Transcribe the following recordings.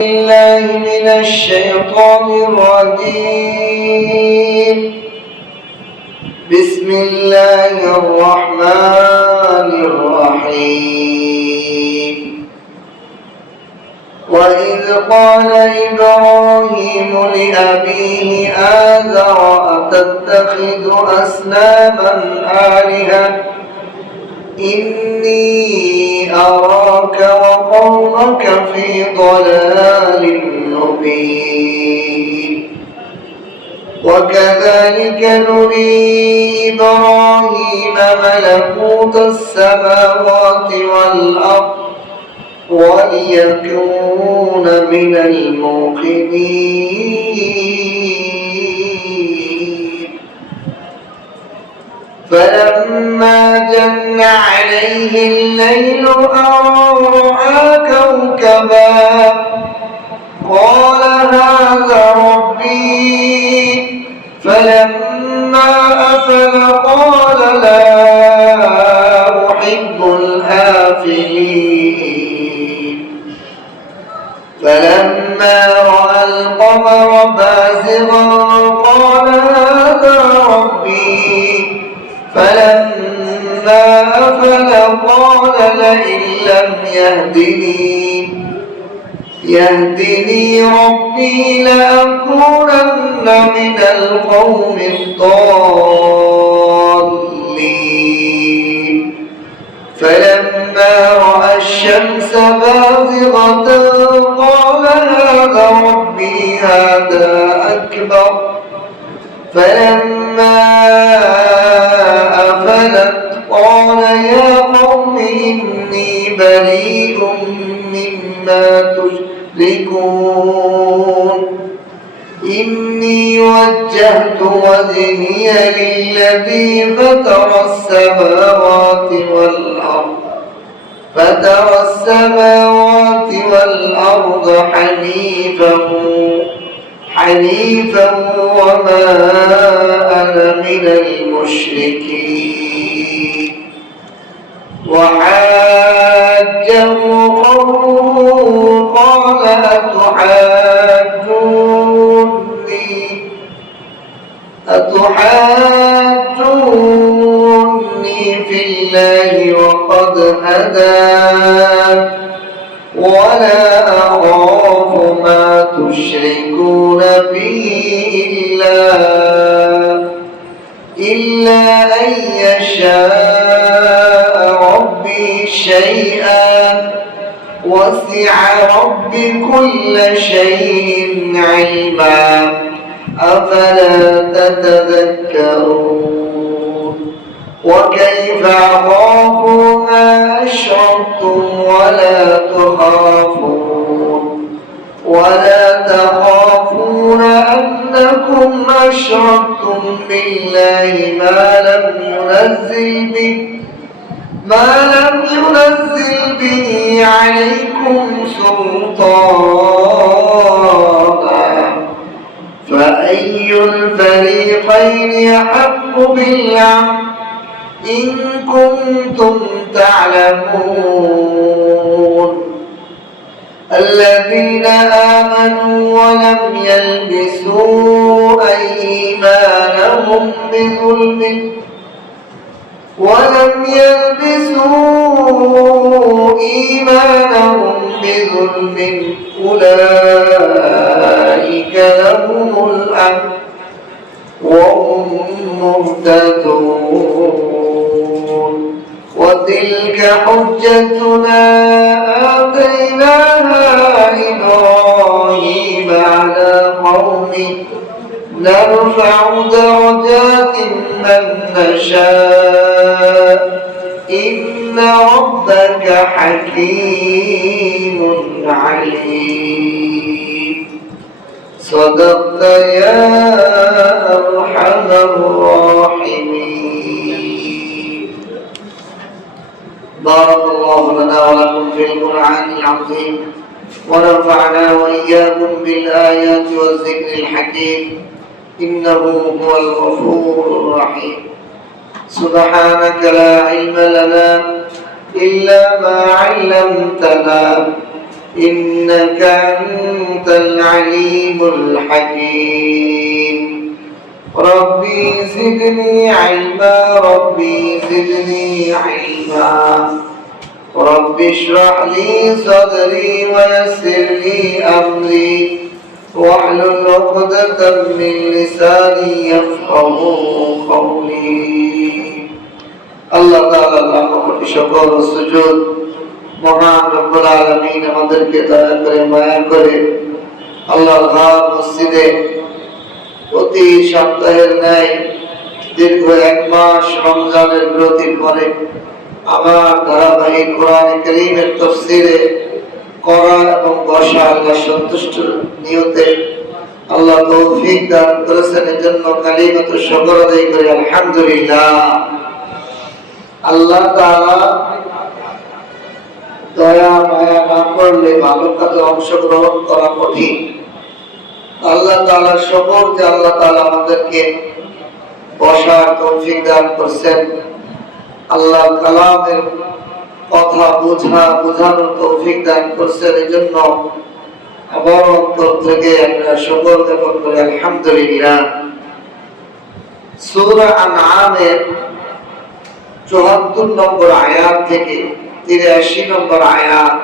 بالله من الشيطان الرجيم. بسم الله الرحمن الرحيم. وإذ قال إبراهيم لأبيه آزر أتتخذ أصناما آلهة إني أراك وقومك في ضلال مبين. وكذلك نري إبراهيم ملكوت السماوات والأرض وليكون من الموقنين. فلما جن عليه الليل أرأى كوكبا قال هذا ربي. فلما أفل قال لا أحب الآفلين. فلما رأى القمر بازغا قال هذا ربي. فلما أفل قال لئن لم يهدني ربي لأكونن من القوم الضالين. فلما رأى الشمس بازغة قال هذا ربي هذا أكبر. فلما أفلت قال يا قوم إني بريء مما تشركون. إني وجهت وجهي للذي فطر السماوات والأرض حنيفا وما أنا من المشركين. وحاجه قومه قال أتحاجوني في الله وقد هدان ولا أخاف ما تشركون به إلا أن يشاء ربي شيئا وسع ربي كل شيء علما أفلا تتذكرون. وكيف أخاف ما أشركتم ولا تخافون أنكم أشركتم بالله ما لم ينزل به عليكم سلطانا. فأي الفريقين أحق بالأمن إن كنتم تعلمون. الذين آمنوا ولم يلبسوا إيمانهم بظلم أولئك لهم الأمن وهم مهتدون. وتلك حجتنا آتيناها إبراهيم على قومه نرفع درجات من نشاء إن ربك حكيم عليم. صدقت يا أرحم الراحمين. بارك الله لنا ولكم في القرآن العظيم ونفعنا وإياكم بالآيات والذكر الحكيم إنه هو الغفور الرحيم. سبحانك لا علم لنا إلا ما علمتنا إنك أنت العليم الحكيم ربي زدني علما ربي زدني علما رب اشرح لي صدري ويسر لي أمري واحلل عقدة من لساني يفقهوا قولي আল্লাহ তাআলা লাখো কোটি শুকর ও সুজুদ মহান রব্বুল আলামিন আমাদেরকে দয়া করে মায়া করে আল্লাহর ঘর মসজিদে প্রতি সপ্তাহের ন্যায় দীর্ঘ এক মাস রমজানের বিরতির পরে আমার ধারাবাহিক কোরআন কারীমের তাফসীরে করা এবং বসা আল্লাহ সন্তুষ্ট নিয়তে আল্লাহ তৌফিক দান করেছেন এজন্য কালিমাতু শুকর আদায় করি আলহামদুলিল্লাহ। আল্লাহ তাআলা দয়া মায়া না করলে ভালো কাজে অংশগ্রহণ করা কঠিন। আল্লাহ তাআলা শুকর যে আল্লাহ তাআলা আমাদেরকে বসার তৌফিক দান করেছেন, আল্লাহ কালামের কথা বোঝানোর তৌফিক দান করেছেন। এজন্য আমার অন্তর থেকে আমরা শুকর জ্ঞাপন করি আলহামদুলিল্লাহ। সূরা আনআমের ৭৪ নম্বর আয়াত থেকে ৮৩ নম্বর আয়াত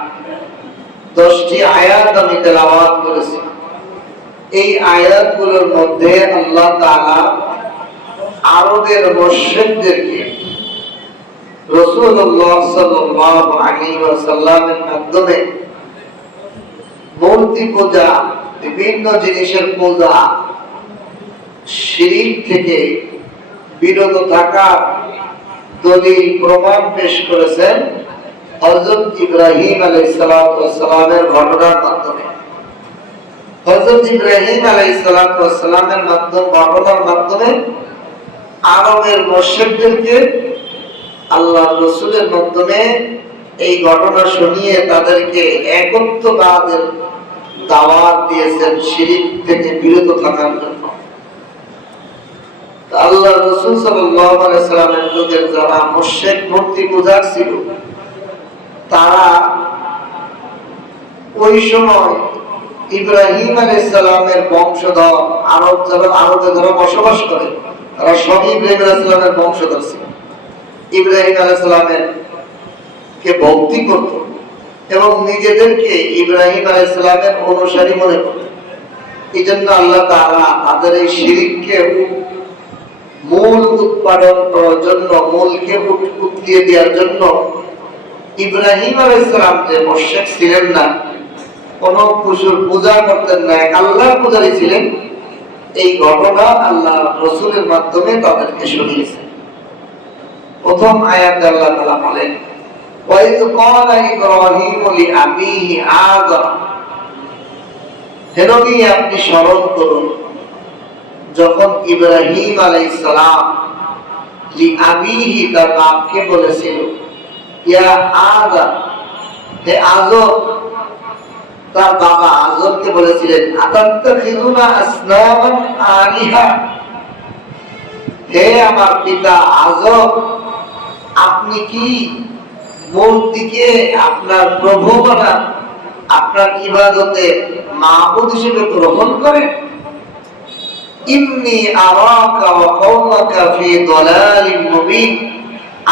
১০টি আয়াত আমি তেলাওয়াত করেছি। এই আয়াতগুলোর মধ্যে আল্লাহ তাআলা আরবের মুশরিকদেরকে রাসূলুল্লাহ সাল্লাল্লাহু আলাইহি ওয়াসাল্লামের মাধ্যমে মূর্তি পূজা, বিভিন্ন জিনিসের পূজা, শিরক থেকে বিরত থাকার দলিল প্রমাণ পেশ করেছেন হযরত ইব্রাহিম আলাইহিস সালাতু ওয়াস সালামের ঘটনার মাধ্যমে। হযরত ইব্রাহিম আলাইহিস সালাতু ওয়াস সালামের ঘটনার মাধ্যমে আরবের মুশরিকদেরকে আল্লাহর রাসূলের মাধ্যমে এই ঘটনা শুনিয়ে তাদেরকে একত্ববাদের দাওয়াত দিয়েছেন শিরক থেকে বিরত থাকার জন্য। আল্লাহর রাসূল সাল্লাল্লাহু আলাইহি সাল্লামের যুগের যারা মুশরিক মূর্তি পূজক ছিল, তারা ওই সময় ইব্রাহিম আলাইহিস সালামের বংশধর আরবে যারা বসবাস করে তারা সবই ইব্রাহিম আলাইহিস সালামের বংশধর ছিল। ইব্রাহিম আলাইহিস সালামের কে ভক্তি করত এবং নিজেদেরকে ইব্রাহিম আলাইহিস সালামের অনুসারী মনে করত। এইজন্য আল্লাহ তাআলা তাদের এই শিরককে মূল উৎপাদন করার জন্য, মূলকে উৎলিয়ে দেওয়ার জন্য ইব্রাহিম আলাইহিস সালাম যে মুশরিক ছিলেন না, কোন পশুর পূজা করতেন না, এক আল্লাহর পূজারী ছিলেন, এই ঘটনা আল্লাহ রাসূলের মাধ্যমে তাদেরকে শুনিয়েছেন। প্রথম আয়াতে আল্লাহ তাআলা বলেন, ওয়াইয ক্বালা ইব্রাহিম লিআবিহি আযর, হে নবী আপনি স্মরণ করুন যখন ইব্রাহিম আলাইহিস সালাম লিআবিহি তার বাপকে বলেছিল, ইয়া আযর, হে আযর, তার বাবা আযরকে বলেছিলেন, আতাত্তাখিযুনা আসনামান আলিহা, হে আমার পিতা আযর, আপনি কি মূর্তিকে আপনার প্রভু বানান, আপনার ইবাদতে মাবুদ হিসেবে গ্রহণ করেন? ইন্নী আরাকা ওয়া কওমাকা ফি দালালিন মুবিন,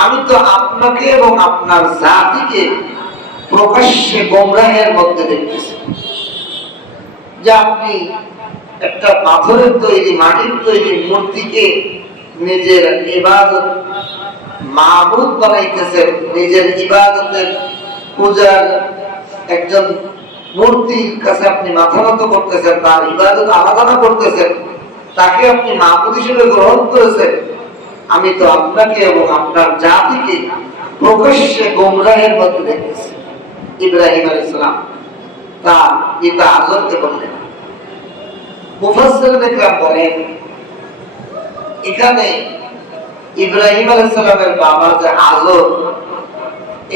আমি তো আপনাকে এবং আপনার জাতিকে প্রকাশ্যে গোমরাহের মধ্যে দেখতেছি। যে আপনি একটা পাথরের তৈরি, মাটির তৈরি মূর্তিকে নিজের ইবাদত মাবুদ বানাইতেছেন, নিজের ইবাদতের পূজার একজন মূর্তির কাছে আপনি মাথা নত করতেছেন, তার ইবাদত আরাধনা করতেছেন, তাকে আপনি মাবুদ হিসেবে গ্রহণ করেছেন। আমি তো আপনাকে এবং আপনার জাতিকে প্রকাশ্যে গোমরাহের মধ্যে দেখতেছি। ইব্রাহিম আলাইহিস সালাম তার পিতা আযরকে বললেন। মুফাসসিরুন ইকরাম বলেন, এখানে ইব্রাহিম আলাইহিস সালামের বাবা যে আযর,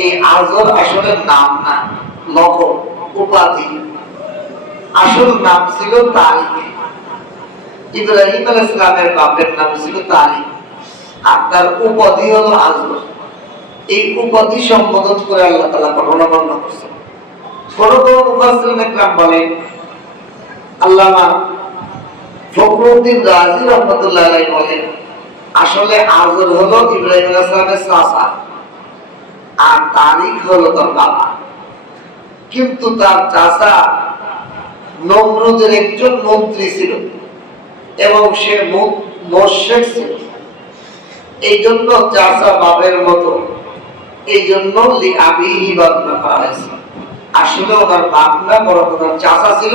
এই আযর আসলে নাম না, লকব, উপাধি। আসল নাম ছিল তারিক। ইব্রাহিম আলাইহিস সালামের বাপের নাম ছিল তারিক, আর তার উপাধি হলো আযর। এই উপাধি সম্বোধন করে আল্লাহ তাআলা ঘটনা বর্ণনা করেছেন। কোন কোন মুফাসসিরিন একরাম বলেন, আল্লামা ফখরুদ্দিন রাজি রহমাতুল্লাহ আলাইহি বলেন, আসলে আযর হলো ইব্রাহিম আলাইহিস সালামের চাচা আর তারিক হলো তার বাবা। কিন্তু তার চাচা নমরুদের একজন মন্ত্রী ছিল এবং সে মুশরিক ছিল। এই জন্য চাচা বাবের মতো, এই জন্য লিআবিহি বাদনা করা হয়েছে। আসলে ওনার বাপ না, বরং ওনার চাচা ছিল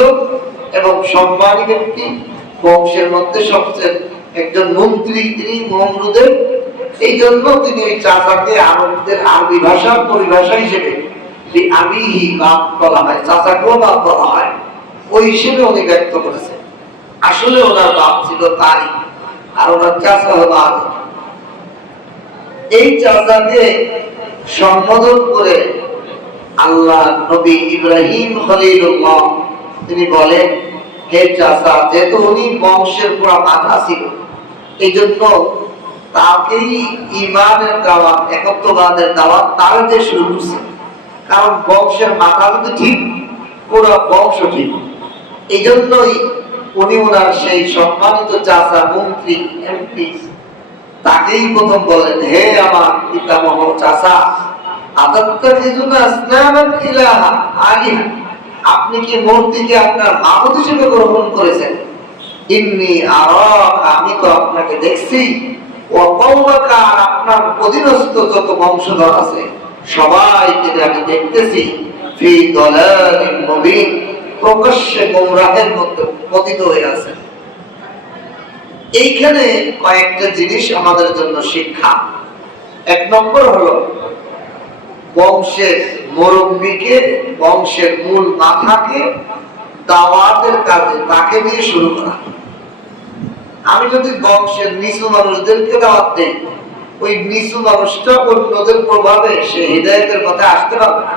এবং সম্মানী ব্যক্তি, বংশের মধ্যে সবচেয়ে একজন মন্ত্রী তিনি নমরুদের। এই জন্য তিনি ওই চাচাকে আরবদের আরবি ভাষার পরিভাষা হিসেবে লিআবিহি বাপ বলা হয়, চাচাকেও বাপ বলা হয়, ওই হিসেবে উনি ব্যক্ত করেছেন। আসলে ওনার বাপ ছিল তারিক আর ওনার চাচা হলো আযর। এই চাচাকে সম্বোধন করে আল্লাহ নবী ইব্রাহিম খলিলুল্লাহ তিনি বলেন, হে চাচা, যেহেতু উনি বংশের পুরা মাথা ছিল, এই জন্য তাকেই ঈমানের দাওয়াত, একত্ববাদের দাওয়াত তার যে শুরু করছে। কারণ বংশের মাথা যদি ঠিক, পুরো বংশ ঠিক। এই জন্যই উনি ওনার সেই সম্মানিত চাচা, মন্ত্রী, এমপি, তাকেই প্রথম বলেন, হে আমার পিতামহ চাচা, আতাত্তাখিযুনা আসনামান ইলাহা আলিহা, আপনি কি মূর্তিকে আপনার মাবুদ হিসেবে গ্রহণ করেছেন? ইন্নী আরাক, আমি তো আপনাকে দেখছি, ওয়া কওমাকা, আপনার অধীনস্থ যত বংশধর আছে সবাইকে আমি দেখতেছি, ফি দালালিন মুবিন, প্রকাশ্যে গোমরাহের মধ্যে পতিত হয়ে আছে। এইখানে কয়েকটা জিনিস আমাদের জন্য শিক্ষা। এক নম্বর হলো বংশের মুরব্বীকে, বংশের মূল মাথাকে দাওয়াতের কাজে তাকে নিয়ে শুরু করা। আমি যদি বংশের নিচু মানুষদেরকে দাওয়াত দেই, ওই নিচু মানুষটা অন্যদের প্রভাবে সে হিদায়াতের পথে আসতে পারবে না।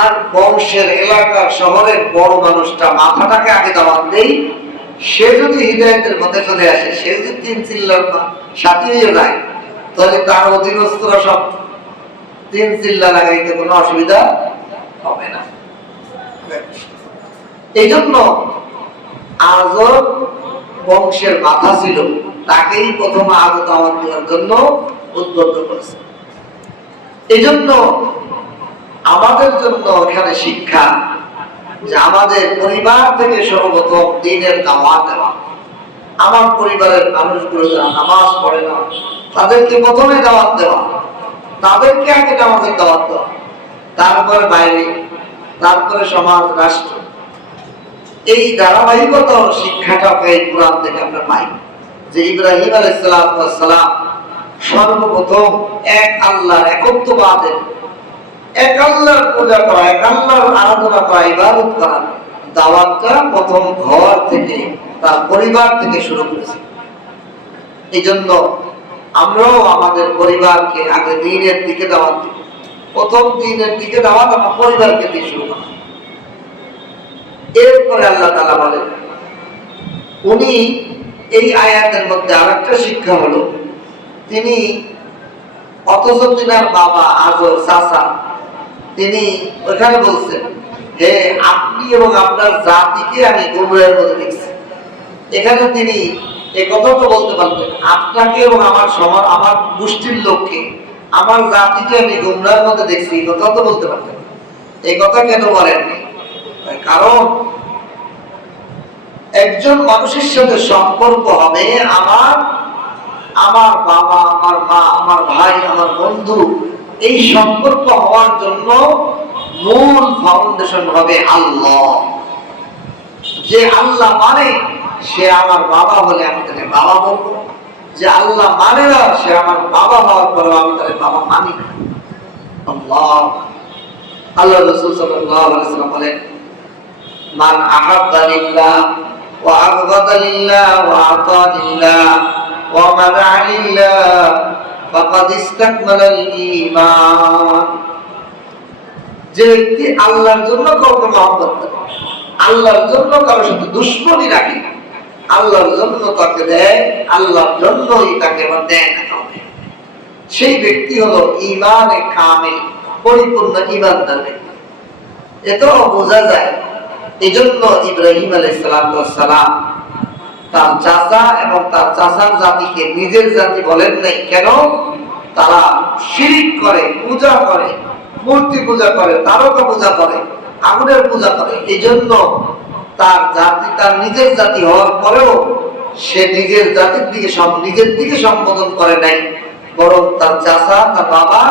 আর বংশের এলাকার শহরের বড় মানুষটা, মাথাটাকে আগে দাওয়াত দেই, সে যদি হিদায়াতের পথে চলে আসে, সে যদি তিন চিল্লার সাথে হয়ে যায়, তাহলে তার অধীনস্থরা সব তিন চিল্লা লাগাইতে কোনো অসুবিধা হবে না। এই জন্য আযর বংশের মাথা ছিল, তাকেই প্রথম আযর দাওয়াত দেওয়ার জন্য উদ্বুদ্ধ করেছে। এই জন্য আমাদের জন্য এখানে শিক্ষা যে আমাদের পরিবার থেকে সর্বপ্রথম দ্বীনের দাওয়াত দেওয়া। আমার পরিবারের মানুষগুলো যারা নামাজ পড়ে না, তাদেরকে প্রথমে দাওয়াত দেওয়া, তাদেরকে আগে নামাজের দাওয়াত দেওয়া, তারপরে বাইরে, তারপরে সমাজ, রাষ্ট্র। এই ধারাবাহিকতা শিক্ষাটাকে এই কোরআন থেকে আমরা পাই যে ইব্রাহিম আলাইহিস সালাম সর্বপ্রথম এক আল্লাহর একত্ববাদের, এক আল্লাহর পূজা করা, এক আল্লাহর আরাধনা করা, ইবাদত করা দাওয়াতটা প্রথম ঘর থেকে, তার পরিবার থেকে শুরু করেছে। এই জন্য আমরাও আমাদের পরিবারকে আগে দ্বীনের দিকে দাওয়াত দিব। প্রথম দ্বীনের দিকে দাওয়াত আমার পরিবারকে দিয়ে শুরু করা। এরপরে আল্লাহ তাআলা বলেন, উনি এই আয়াতের মধ্যে আরেকটা শিক্ষা হলো, তিনি অথচ তিনার বাবা আযর চাচা, তিনি ওখানে বলছেন, হে আপনি এবং আপনার জাতিকে আমি গোমরাহের মধ্যে দেখছি। এখানে তিনি এই কথা তো বলতে পারতেন, আপনাকে এবং আমার সমাজ, আমার গোষ্ঠীর লোককে, আমার জাতিকে আমি গোমরাহের মধ্যে দেখছি, এই কথা তো বলতে পারতেন। এই কথা কেন বলেননি? কারণ একজন মানুষের সাথে সম্পর্ক হবে আমার বাবা, আমার মা, আমার ভাই, আমার বন্ধু, এই সম্পর্ক হওয়ার জন্য মূল ফাউন্ডেশন হবে আল্লাহ। যে আল্লাহ মানে সে আমার বাবা হলে আমি তাকে বাবা বলবো, যে আল্লাহ মানে না সে আমার বাবা হওয়ার পরেও আমি তাকে বাবা মানি না। আল্লাহ রাসূল সাল্লাল্লাহু আলাইহি ওয়াসাল্লাম বলেন, মান আহাব্বা লিল্লাহ ওয়া আবগাদা লিল্লাহ ওয়া আতা লিল্লাহ ওয়া মানা লিল্লাহ ফাকাদ ইসতাকমালাল ঈমান। যে ব্যক্তি আল্লাহর জন্য কাউকে মহব্বত করে, আল্লাহর জন্য কারোর সাথে দুশমনি রাখে, আল্লাহর জন্য তাকে দেয়, আল্লাহর জন্যই তাকে আবার দেয় না কাউকে, সেই ব্যক্তি হলো ঈমানে কামিল, পরিপূর্ণ ঈমানদার ব্যক্তি। এটাও বোঝা যায়। এই জন্য ইব্রাহিম আলাইহিস সালাম তার চাচা এবং তার চাচার জাতিকে নিজের জাতি বলেন নাই। কেন? তারা শিরিক করে, পূজা করে, মূর্তি পূজা করে, তারকা পূজা করে, আগুনের পূজা করে। এই জন্য তার জাতি, তার নিজের জাতি হওয়ার পরেও সে নিজের জাতির দিকে নিজের দিকে সম্বোধন করে নাই, বরং তার চাচা, তার বাবা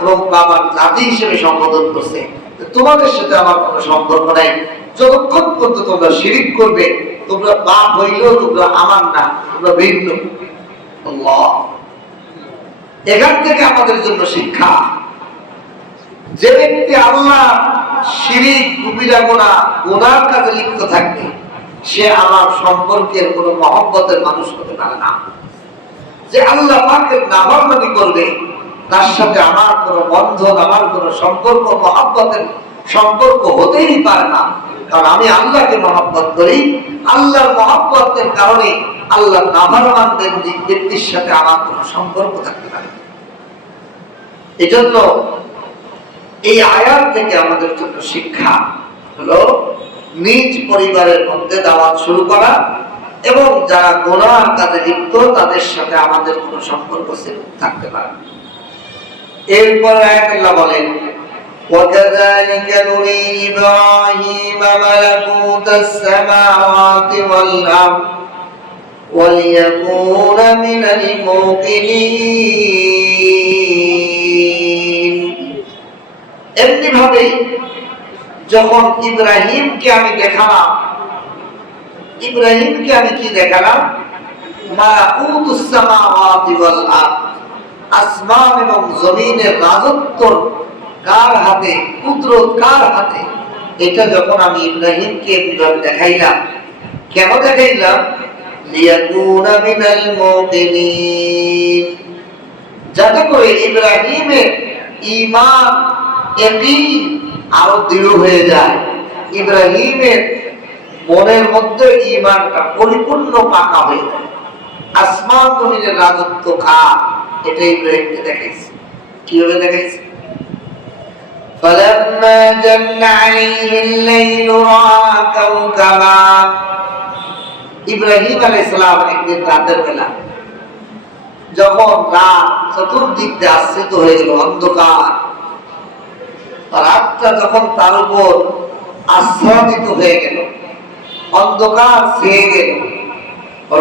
এবং বাবার জাতি হিসেবে সম্বোধন করছে। তোমাদের সাথে আমার কোনো সম্পর্ক নাই, যতক্ষণ পর্যন্ত তোমরা শিরিক করবে, তোমরা বাপ হইলেও তোমরা আমার না, তোমরা ভিন্ন। আল্লাহ, এখান থেকে আমাদের জন্য শিক্ষা, যে ব্যক্তি আল্লাহ শিরিক, কবিরা গুনাহ, গুনার কাজে লিপ্ত থাকবে, সে আমার সম্পর্কের কোন মহব্বতের মানুষ হতে পারে না। যে আল্লাহ পাকের নাফরমানি করবে, তার সাথে আমার কোন বন্ধন, আমার কোন সম্পর্ক, মহব্বতের সম্পর্ক হতেই পারে না। কারণ আমি আল্লাহকে মহব্বত করি, আল্লাহর মহব্বতের কারণে আল্লাহ নাফরমানদের ব্যক্তির সাথে আমার কোন সম্পর্ক থাকতে পারে। এজন্য এই আয়াত থেকে আমাদের জন্য শিক্ষা হলো নিজ পরিবারের মধ্যে দাওয়াত শুরু করা এবং যারা গুনাহ কাজে লিপ্ত তাদের সাথে আমাদের কোনো সম্পর্ক থাকতে পারে। এরপর আয়াত আল্লাহ বলেন, وَكَذَلِكَ نُرِي إِبْرَاهِيمَ مَلَكُوتَ السَّمَاوَاتِ وَالْأَرْضِ وَلِيَكُونَ مِنَ الْمُوقِنِينَ। এমনি ভাবে যখন ইব্রাহিমকে আমি দেখালাম, ইব্রাহিমকে আমি কি দেখালাম? মালাকুতুস সামাওয়াতি ওয়াল আরদ, আসমান এবং জমিনের রাজত্ব কার হাতে, কুদরত কার হাতে, এটা যখন আমি ইব্রাহিমকে দেখাইলাম। কেন দেখাইলাম? লিয়াকুনা মিনাল মুকিনিন, যাতে করে ইব্রাহিমের ঈমান, ইয়াকিন আরো দৃঢ় হয়ে যায়, ইব্রাহিমের মনের মধ্যে ঈমানটা পরিপূর্ণ পাকা হয়ে যায়। আসমান জমিনের রাজত্ব কার, এটা ইব্রাহিমকে দেখাইছে। কিভাবে দেখাইছে? فَلَمَّا جَنَّ عَلَيْهِ اللَّيْلُ رَأَى كَوْكَبًا। ইব্রাহিম আলাইহিস সালাম একদিন রাতের বেলা যখন রাত চতুর্দিক দিয়ে আচ্ছাদিত হয়ে গেল, অন্ধকার, রাতটা যখন তার উপর আচ্ছাদিত হয়ে গেল, অন্ধকার ছেয়ে গেল,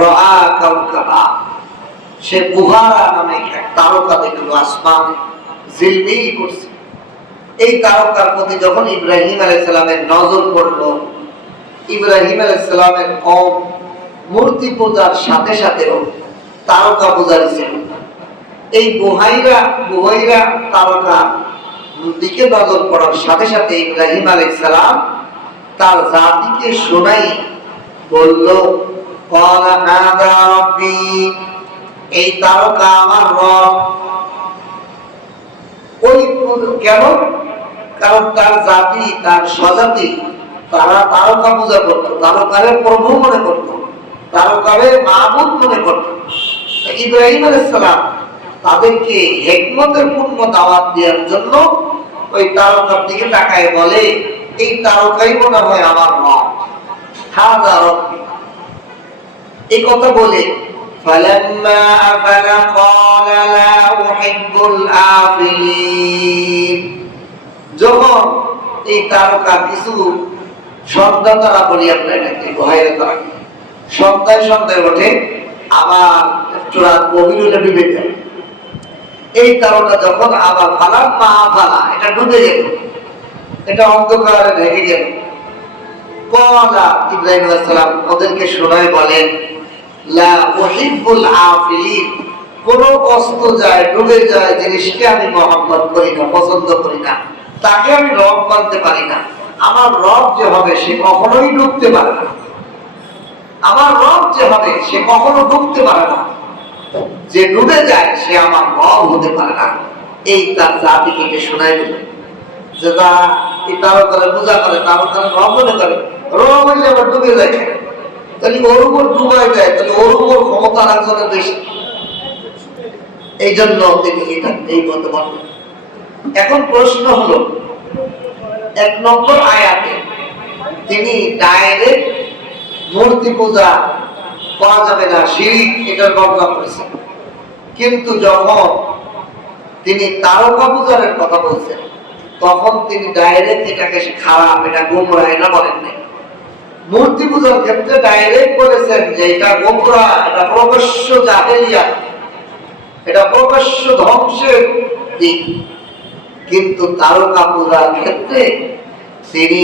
রাআ কাওকাবা, সে বুহারা নামে এক তারকা দেখলো আসমানে ঝিলমিল করছে। এই তারকার প্রতি যখন ইব্রাহিম আলাইহিস সালামের নজর পড়ল, ইব্রাহিম আলাইহিস সালামের কওম মূর্তি পূজার সাথে সাথেও তারকা পূজারী ছিল। এই বুহাইরা তারকা দিকে নজর পড়ার সাথে সাথে ইব্রাহিম আলাইহিস সালাম তার জাতিকে শোনাই বলল, ক্বালা হাযা রাব্বী, এই তারকা আমার রব। ওই কেন? কারণ তার জাতি, তার স্বজাতি, তারা তারকা পূজা করত, তারকারে প্রভু মনে করত, তারকারে মাবুদ মনে করত। ইব্রাহিম আলাইহিস সালাম তাদেরকে হিকমতের পূর্ণ দাওয়াত দেওয়ার জন্য ওই তারকার দিকে তাকায় বলে, এই তারকাই মনে হয় আমার রব, হাযা রাব্বী। এই কথা বলে فَلَمَّا أَفَلَ قَالَ لَا أُحِبُّ الْآفِلِينَ। যখন এই তারকা কিছু সন্ধ্যা তারা বলি আমরা এটাকে, বহাইরা তারা সন্ধ্যায় ওঠে, আবার একটু রাত গভীর হলে ডুবে যায়। এই তারকা যখন আবার ফালা এটা ডুবে গেল, এটা অন্ধকারে ঢেকে গেল। ক্বালা, ইব্রাহিম আলাইহিস সালাম ওদেরকে শোনায় বলেন, লা উহিব্বুল আফিলিন, কোন অস্ত যায়, ডুবে যায় জিনিসকে আমি মহব্বত করি না, পছন্দ করি না, তাকে আমি রব মানতে পারি না। আমার রব যে হবে সে কখনোই ডুবতে পারে না, আমার রব যে হবে সে কখনো ডুবতে পারে না, যে ডুবে যায় সে আমার রব হতে পারে না। এই তার জাতিকে শোনায় দিল যে তারা এই তারকারে পূজা করে, তারকারে রব মনে করে, রব হইলে আবার ডুবে যায়, তাহলে ওর উপর ডুবাই দেয়, তাহলে ওর উপর ক্ষমতা রাখতে বেশি। এই জন্য তিনি এটা এই কথা বলেন। এখন প্রশ্ন হলো, 1 নম্বর আয়াতে তিনি ডাইরেক্ট মূর্তি পূজা করা যাবে না, শিরক, এটার বর্ণনা করেছেন। কিন্তু যখন তিনি তারকা পূজার কথা বলছেন, তখন তিনি ডাইরেক্ট এটাকে খারাপ, এটা গোমরা, এটা বলেন নাই। মূর্তি পূজার ক্ষেত্রে ডাইরেক্ট বলেছেন যে এটা গোমরা, এটা প্রকাশ্য জাহেলিয়া, এটা প্রকাশ্য ধ্বংসের দিক। কিন্তু তারকা পূজার ক্ষেত্রে তিনি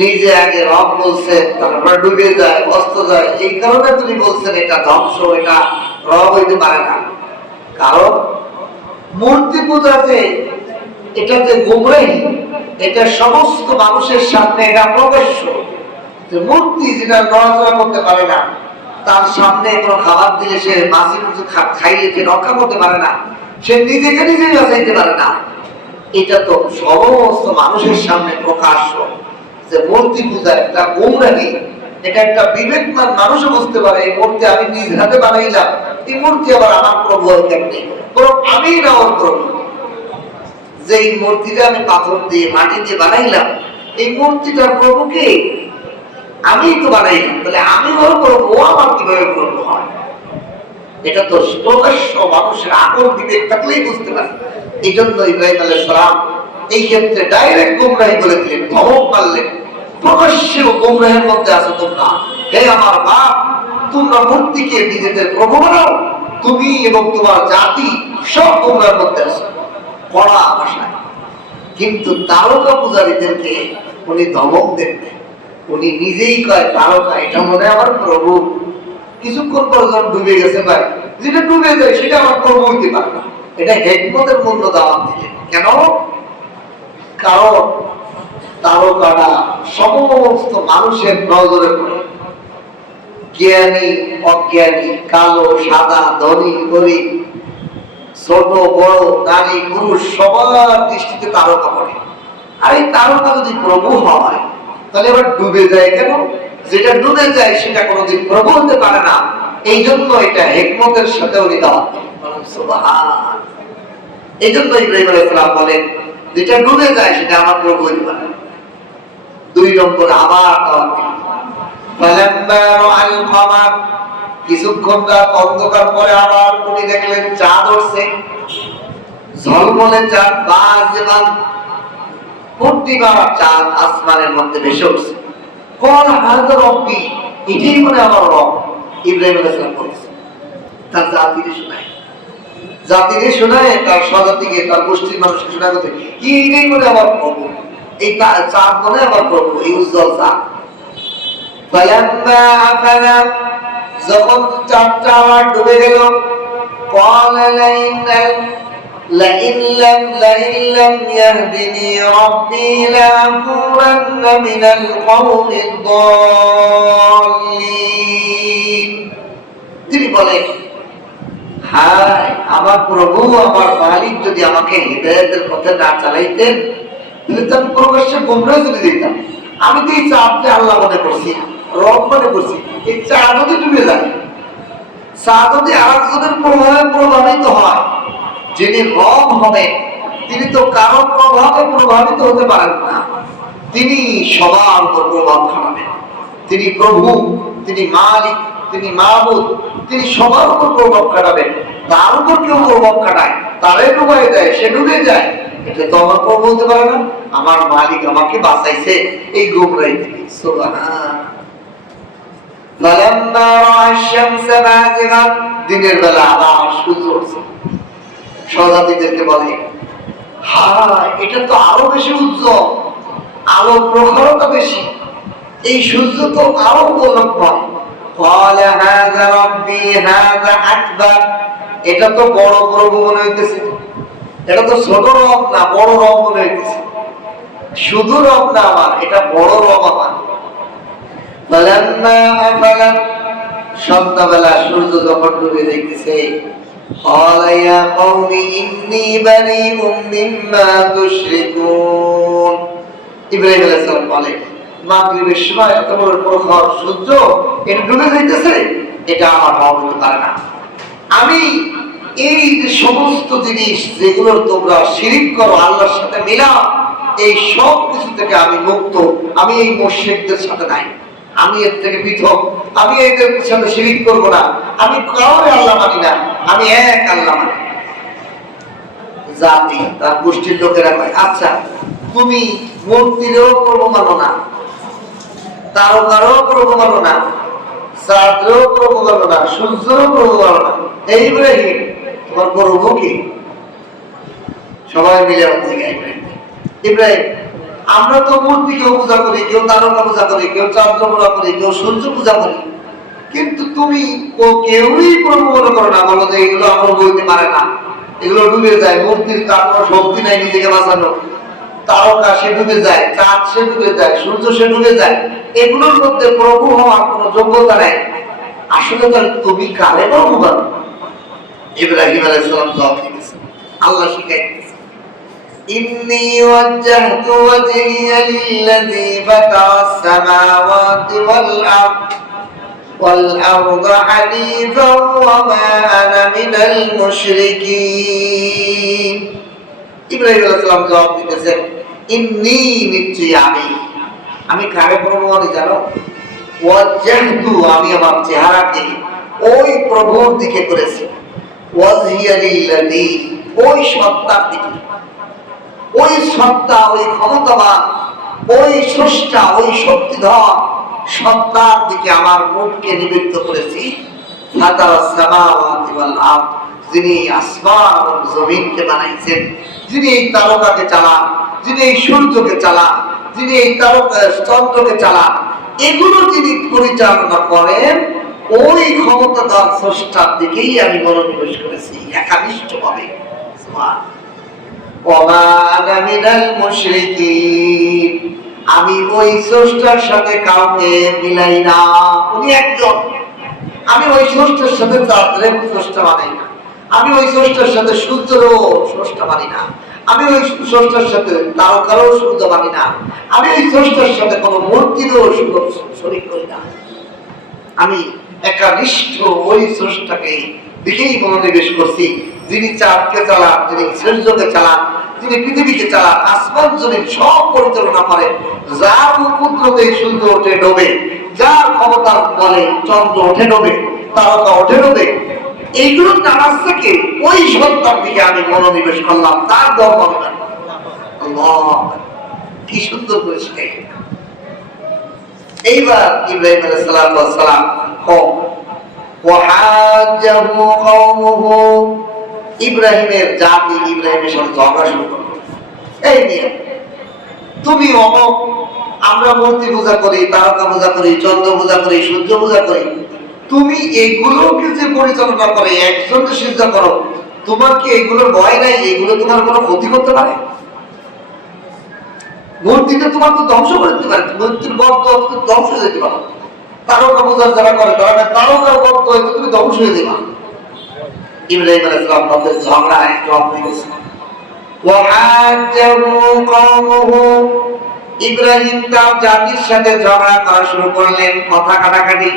নিজে আগে রব বলছেন, তারপর ডুবে যায়, অস্ত যায়, এই কারণে তিনি বলছেন এটা ধ্বংস, এটা রব হইতে পারে না। কারণ মূর্তি পূজাতে এটাতে গুমরাহি, এটা সমস্ত মানুষের সামনে এটা প্রকাশ্য। মূর্তি যেটা নড়াচড়া করতে পারে না, তার সামনে কোনো খাবার দিলে সে মাছি মুছি খাইলে সে রক্ষা করতে পারে না, সে নিজেকে নিজেই বাঁচাইতে পারে না, এটা তো সমস্ত মানুষের সামনে প্রকাশ্য যে মূর্তি পূজা একটা গুমরাহি। এটা একটা বিবেকমান মানুষও বুঝতে পারে এই মূর্তি আমি নিজ হাতে বানাইলাম, এই মূর্তি আবার আমার প্রভু কেমনি, বরং আমি না ওর প্রভু। যে এই মূর্তিটা আমি পাথর দিয়ে মাটি দিয়ে বানাইলাম, এই মূর্তিটার প্রভুকে আমি তো বানাইলাম, তাহলে আমি ওর প্রভু, ও আমার কিভাবে প্রভু হয়? এটা তো প্রকাশ্য মানুষের আকল বিবেক থাকলেই বুঝতে পারে। এই জন্য ইব্রাহিম আলাইহিস সালাম এই ক্ষেত্রে ডাইরেক্ট গুমরাহি বলে দিলেন, ধমক মারলেন, প্রকাশ্য গুমরাহের মধ্যে আছো তোমরা। হে আমার বাপ, তোমরা মূর্তিকে নিজেদের প্রভু বানাও, তুমি এবং তোমার জাতি সব গুমরাহের মধ্যে আছো, কড়া ভাষায়। কিন্তু তারকা পূজারীদেরকে উনি ধমক দেন, উনি নিজেই কয় তারকা, এটা মনে আমার প্রভু। কিছুক্ষণ পর যখন ডুবে গেছে, ভাই যেটা ডুবে যায় সেটা আমার প্রভু হইতে পারে না। এটা হিকমতের মূল্য দাওয়াত দিলেন। কেন? কারণ তারকাটা সমস্ত মানুষের নজরে পড়ে, জ্ঞানী অজ্ঞানী, কালো সাদা, ধনী গরিব, ছোট বড়, নারী পুরুষ, সবার দৃষ্টিতে তারকা পড়ে। আর এই তারকা যদি প্রভু হয়, তাহলে এবার ডুবে যায় কেন? যেটা ডুবে যায় সেটা কোনোদিন প্রভু হতে পারে না। এই জন্য এটা হিকমতের সাথে উনি দাওয়াত দেন। সুবহান। এই জন্য ইব্রাহিম আলাইহিস সালাম বলেন যেটা ডুবে যায় সেটা আমার প্রভু হতে পারে। 2 নম্বর আবার দাওয়াত দিলেন, ফালাম্মা রাআল কমার, কিছুক্ষণ রাত অন্ধকার পরে আবার উনি দেখলেন চাঁদ উঠছে, ঝলমলে চাঁদ, বাজেবান পূর্ণিমার চাঁদ আসমানের মধ্যে ভেসে উঠছে। কোন হাজার রব্বি, এটাই মনে আমার রব। ইব্রাহিম আলাইহিস সালাম বলেছে, তার জাতিকে শোনায়, জাতিকে শোনায়, তার স্বজাতিকে, তার গোষ্ঠীর মানুষকে শোনায়, এইটাই মনে আমার প্রভু, এই চাঁদ মনে আমার প্রভু, এই উজ্জ্বল চাঁদ। ফালাম্মা আফালা, যখন চাঁদটা আবার ডুবে গেল, ক্বালা لئن لم يهدني ربي لأكونن من القوم الضالين। তিনি বলেন, হায় আমার প্রভু, আমার মালিক যদি আমাকে হিদায়াতের পথে না চালাইতেন, তাহলে তো আমি প্রকাশ্যে গোমরাহ করে দিতাম। আমি তো এই চাঁদকে আল্লাহ মনে করছি, রব মনে করছি। এই চাঁদ যদি ডুবে যায়, চাঁদ যদি আরেকজনের প্রভাবে প্রভাবিত হয়, যিনি রব হবেন তিনি তো কারো প্রভাবে প্রভাবিত হতে পারেন না, তিনি সবার উপর প্রভাব খাটাবেন। তিনি প্রভু, তিনি মালিক, তিনি মাবুদ, তিনি সবার উপর প্রভাব খাটাবেন। তার উপর কেউ প্রভাব খাটায়, তারে ডুবাই দেয়, সে ডুবে যায়, এটা তো আমার প্রভু হতে পারে না। আমার মালিক আমাকে বাঁচাইছে এই গুমরাহি থেকে। সুবহান। ফালাম্মা রাআ আশ-শামসা বাযিগা, দিনের বেলা আবার সূর্য উঠছে। স্বজাতিদেরকে বলে, হায় এটা তো আরো বেশি উজ্জ্বল, আলো প্রখরতা বেশি, এই সূর্য তো আরো গোলকময়। ক্বালা হাযা রাব্বি হাযা আকবার, এটা তো বড় প্রভু মনে হইতেছে, এটা তো ছোট রব না, বড় রব মনে হইতেছে। শুধু রব না আমার, এটা বড় রব আমার। ফালাম্মা আফালা, সন্ধ্যাবেলা সূর্য যখন ডুবে যাইতেছে, قال يا قوم إني بريء مما تشركون। ইব্রাহিম আলাইহিস সালাম বলেন, মাগরিবের সময় এত বড় প্রখর সূর্য এটা ডুবে যাইতেছে, এটা আমার রব হতে পারে না। আমি এই যে সমস্ত জিনিস যেগুলোর তোমরা শিরক করো, আল্লাহর সাথে মিলাও, এই সব কিছু থেকে আমি মুক্ত। আমি এই মুশরিকদের সাথে নাই, আমি এর থেকে পৃথক। আমি এদের সাথে শিরিক করব না, আমি কাউরে আল্লাহ মানি না, আমি এক আল্লাহ মানি। জাতি তার গোষ্ঠীর লোকেরা কয়, আচ্ছা তুমি মূর্তিরও প্রভু মানো না, তারকারও প্রভু মানো না, চাঁদেরও প্রভু মানো না, সূর্যেরও প্রভু মানো না, এই ইব্রাহিম তোমার প্রভু কি? সবাই মিলে ইব্রাহিম, আমরা তো মূর্তি কেউ পূজা করি, কেউ তারকা পূজা করি, কেউ চন্দ্র পূজা করি, কেউ সূর্য পূজা করি, কিন্তু তুমি কেউই প্রভু মনে করো না, বলো যে এগুলো আমরা বলতে পারে না, এগুলো ডুবে যায়, মূর্তির তার কোনো শক্তি নাই নিজেকে বাঁচানো, তারকা সে ডুবে যায়, চাঁদ সে ডুবে যায়, সূর্য সে ডুবে যায়, এগুলোর মধ্যে প্রভু হওয়ার কোনো যোগ্যতা নাই। আসলে তো তুমি কারে প্রভু বানো? ইব্রাহিম আলাইহিস সালাম জবাব দিয়েছেন, আল্লাহ শিখাইতেছে, ইন্নী ওয়াজ্জাহতু ওয়াজহিয়া লিল্লাযী ফাতারাস সামাওয়াতি ওয়াল আরদা হানিফান ওয়া মা আনা মিনাল মুশরিকিন। ইব্রাহিম আলাইহিস সালাম জবাব দিতেছেন, ইন্নী, নিশ্চয়ই আমি কারে প্রভু মানি জানো? ওয়াজ্জাহতু, আমি আমার চেহারাকে ওই প্রভুর দিকে করেছি, ওয়াজহিয়া লিল্লাযী, ওই সত্তার দিকে, ওই সত্তা, ওই ক্ষমতাবান, ওই স্রষ্টা, ওই শক্তিধর সত্তার দিকে আমার মুখকে নিবেদিত করেছি। ফাতারাস সামাওয়াতি ওয়াল আরদ, যিনি আসমান এবং জমিনকে বানাইছেন, যিনি এই তারকাকে চালান, যিনি এই সূর্যকে চালান, যিনি এই তারকা চন্দ্রকে চালান, এগুলো যিনি পরিচালনা করেন, ওই ক্ষমতাধর স্রষ্টার দিকেই আমি মনোনিবেশ করেছি একানিষ্ঠভাবে। আমি ওই স্রষ্টার সাথে কাউকে মিলাই না, উনি একজন। আমি ওই স্রষ্টার সাথে চাঁদের স্রষ্টা মানি না, আমি ওই স্রষ্টার সাথে সূর্যেরও স্রষ্টা মানি না, আমি ওই স্রষ্টার সাথে তারকারও সূর্য মানি না, আমি ওই স্রষ্টার সাথে কোনো মূর্তিরও শরীক করি না। আমি একানিষ্ঠ ওই স্রষ্টাকে দিকেই মনোনিবেশ করছি, যিনি চাঁদকে চালান, যিনি সূর্যকে চালান, যিনি পৃথিবীকে চালান, আসমান জমিন সব পরিচালনা করেন, যার কুদরতে সূর্য ওঠে ডোবে, যার ক্ষমতার বলে চন্দ্র ওঠে ডোবে, তারকা ওঠে ডোবে, এইগুলো নামাজ থেকে ওই সত্তার দিকে আমি মনোনিবেশ করলাম, তার দরবার। আল্লাহ, কি সুন্দর করে শিখাই। এইবার ইব্রাহিম আলাইহিস সালাম ইব্রাহিমের জাতি ইব্রাহিমের সাথে ঝগড়া শুরু করল, এই নিয়ে তুমি অমুক, আমরা মূর্তি পূজা করি, তারকা পূজা করি, চন্দ্র পূজা করি, সূর্য পূজা করি, তুমি এগুলোকে যে পরিচালনা করে একজনকে সিজদা করো, তোমার কি এগুলোর ভয় নাই? এগুলো তোমার কোনো ক্ষতি করতে পারে? মূর্তিকে তোমার তো ধ্বংস করে দিতে পারে, মূর্তির বদ্ধ ধ্বংস হয়ে যেতে পারো। তারকা পূজা যারা করে তারা তারকার বদ্ধ হয়তো তুমি ধ্বংস হয়ে দেবা। ইব্রাহিম আলাইহিস সালাম তাদের ঝগড়ায় জবাব দিয়েছেন, ওয়াহাজ্জাহু কওমুহু, ইব্রাহিম তার জাতির সাথে ঝগড়া করা শুরু করলেন, কথা কাটাকাটি।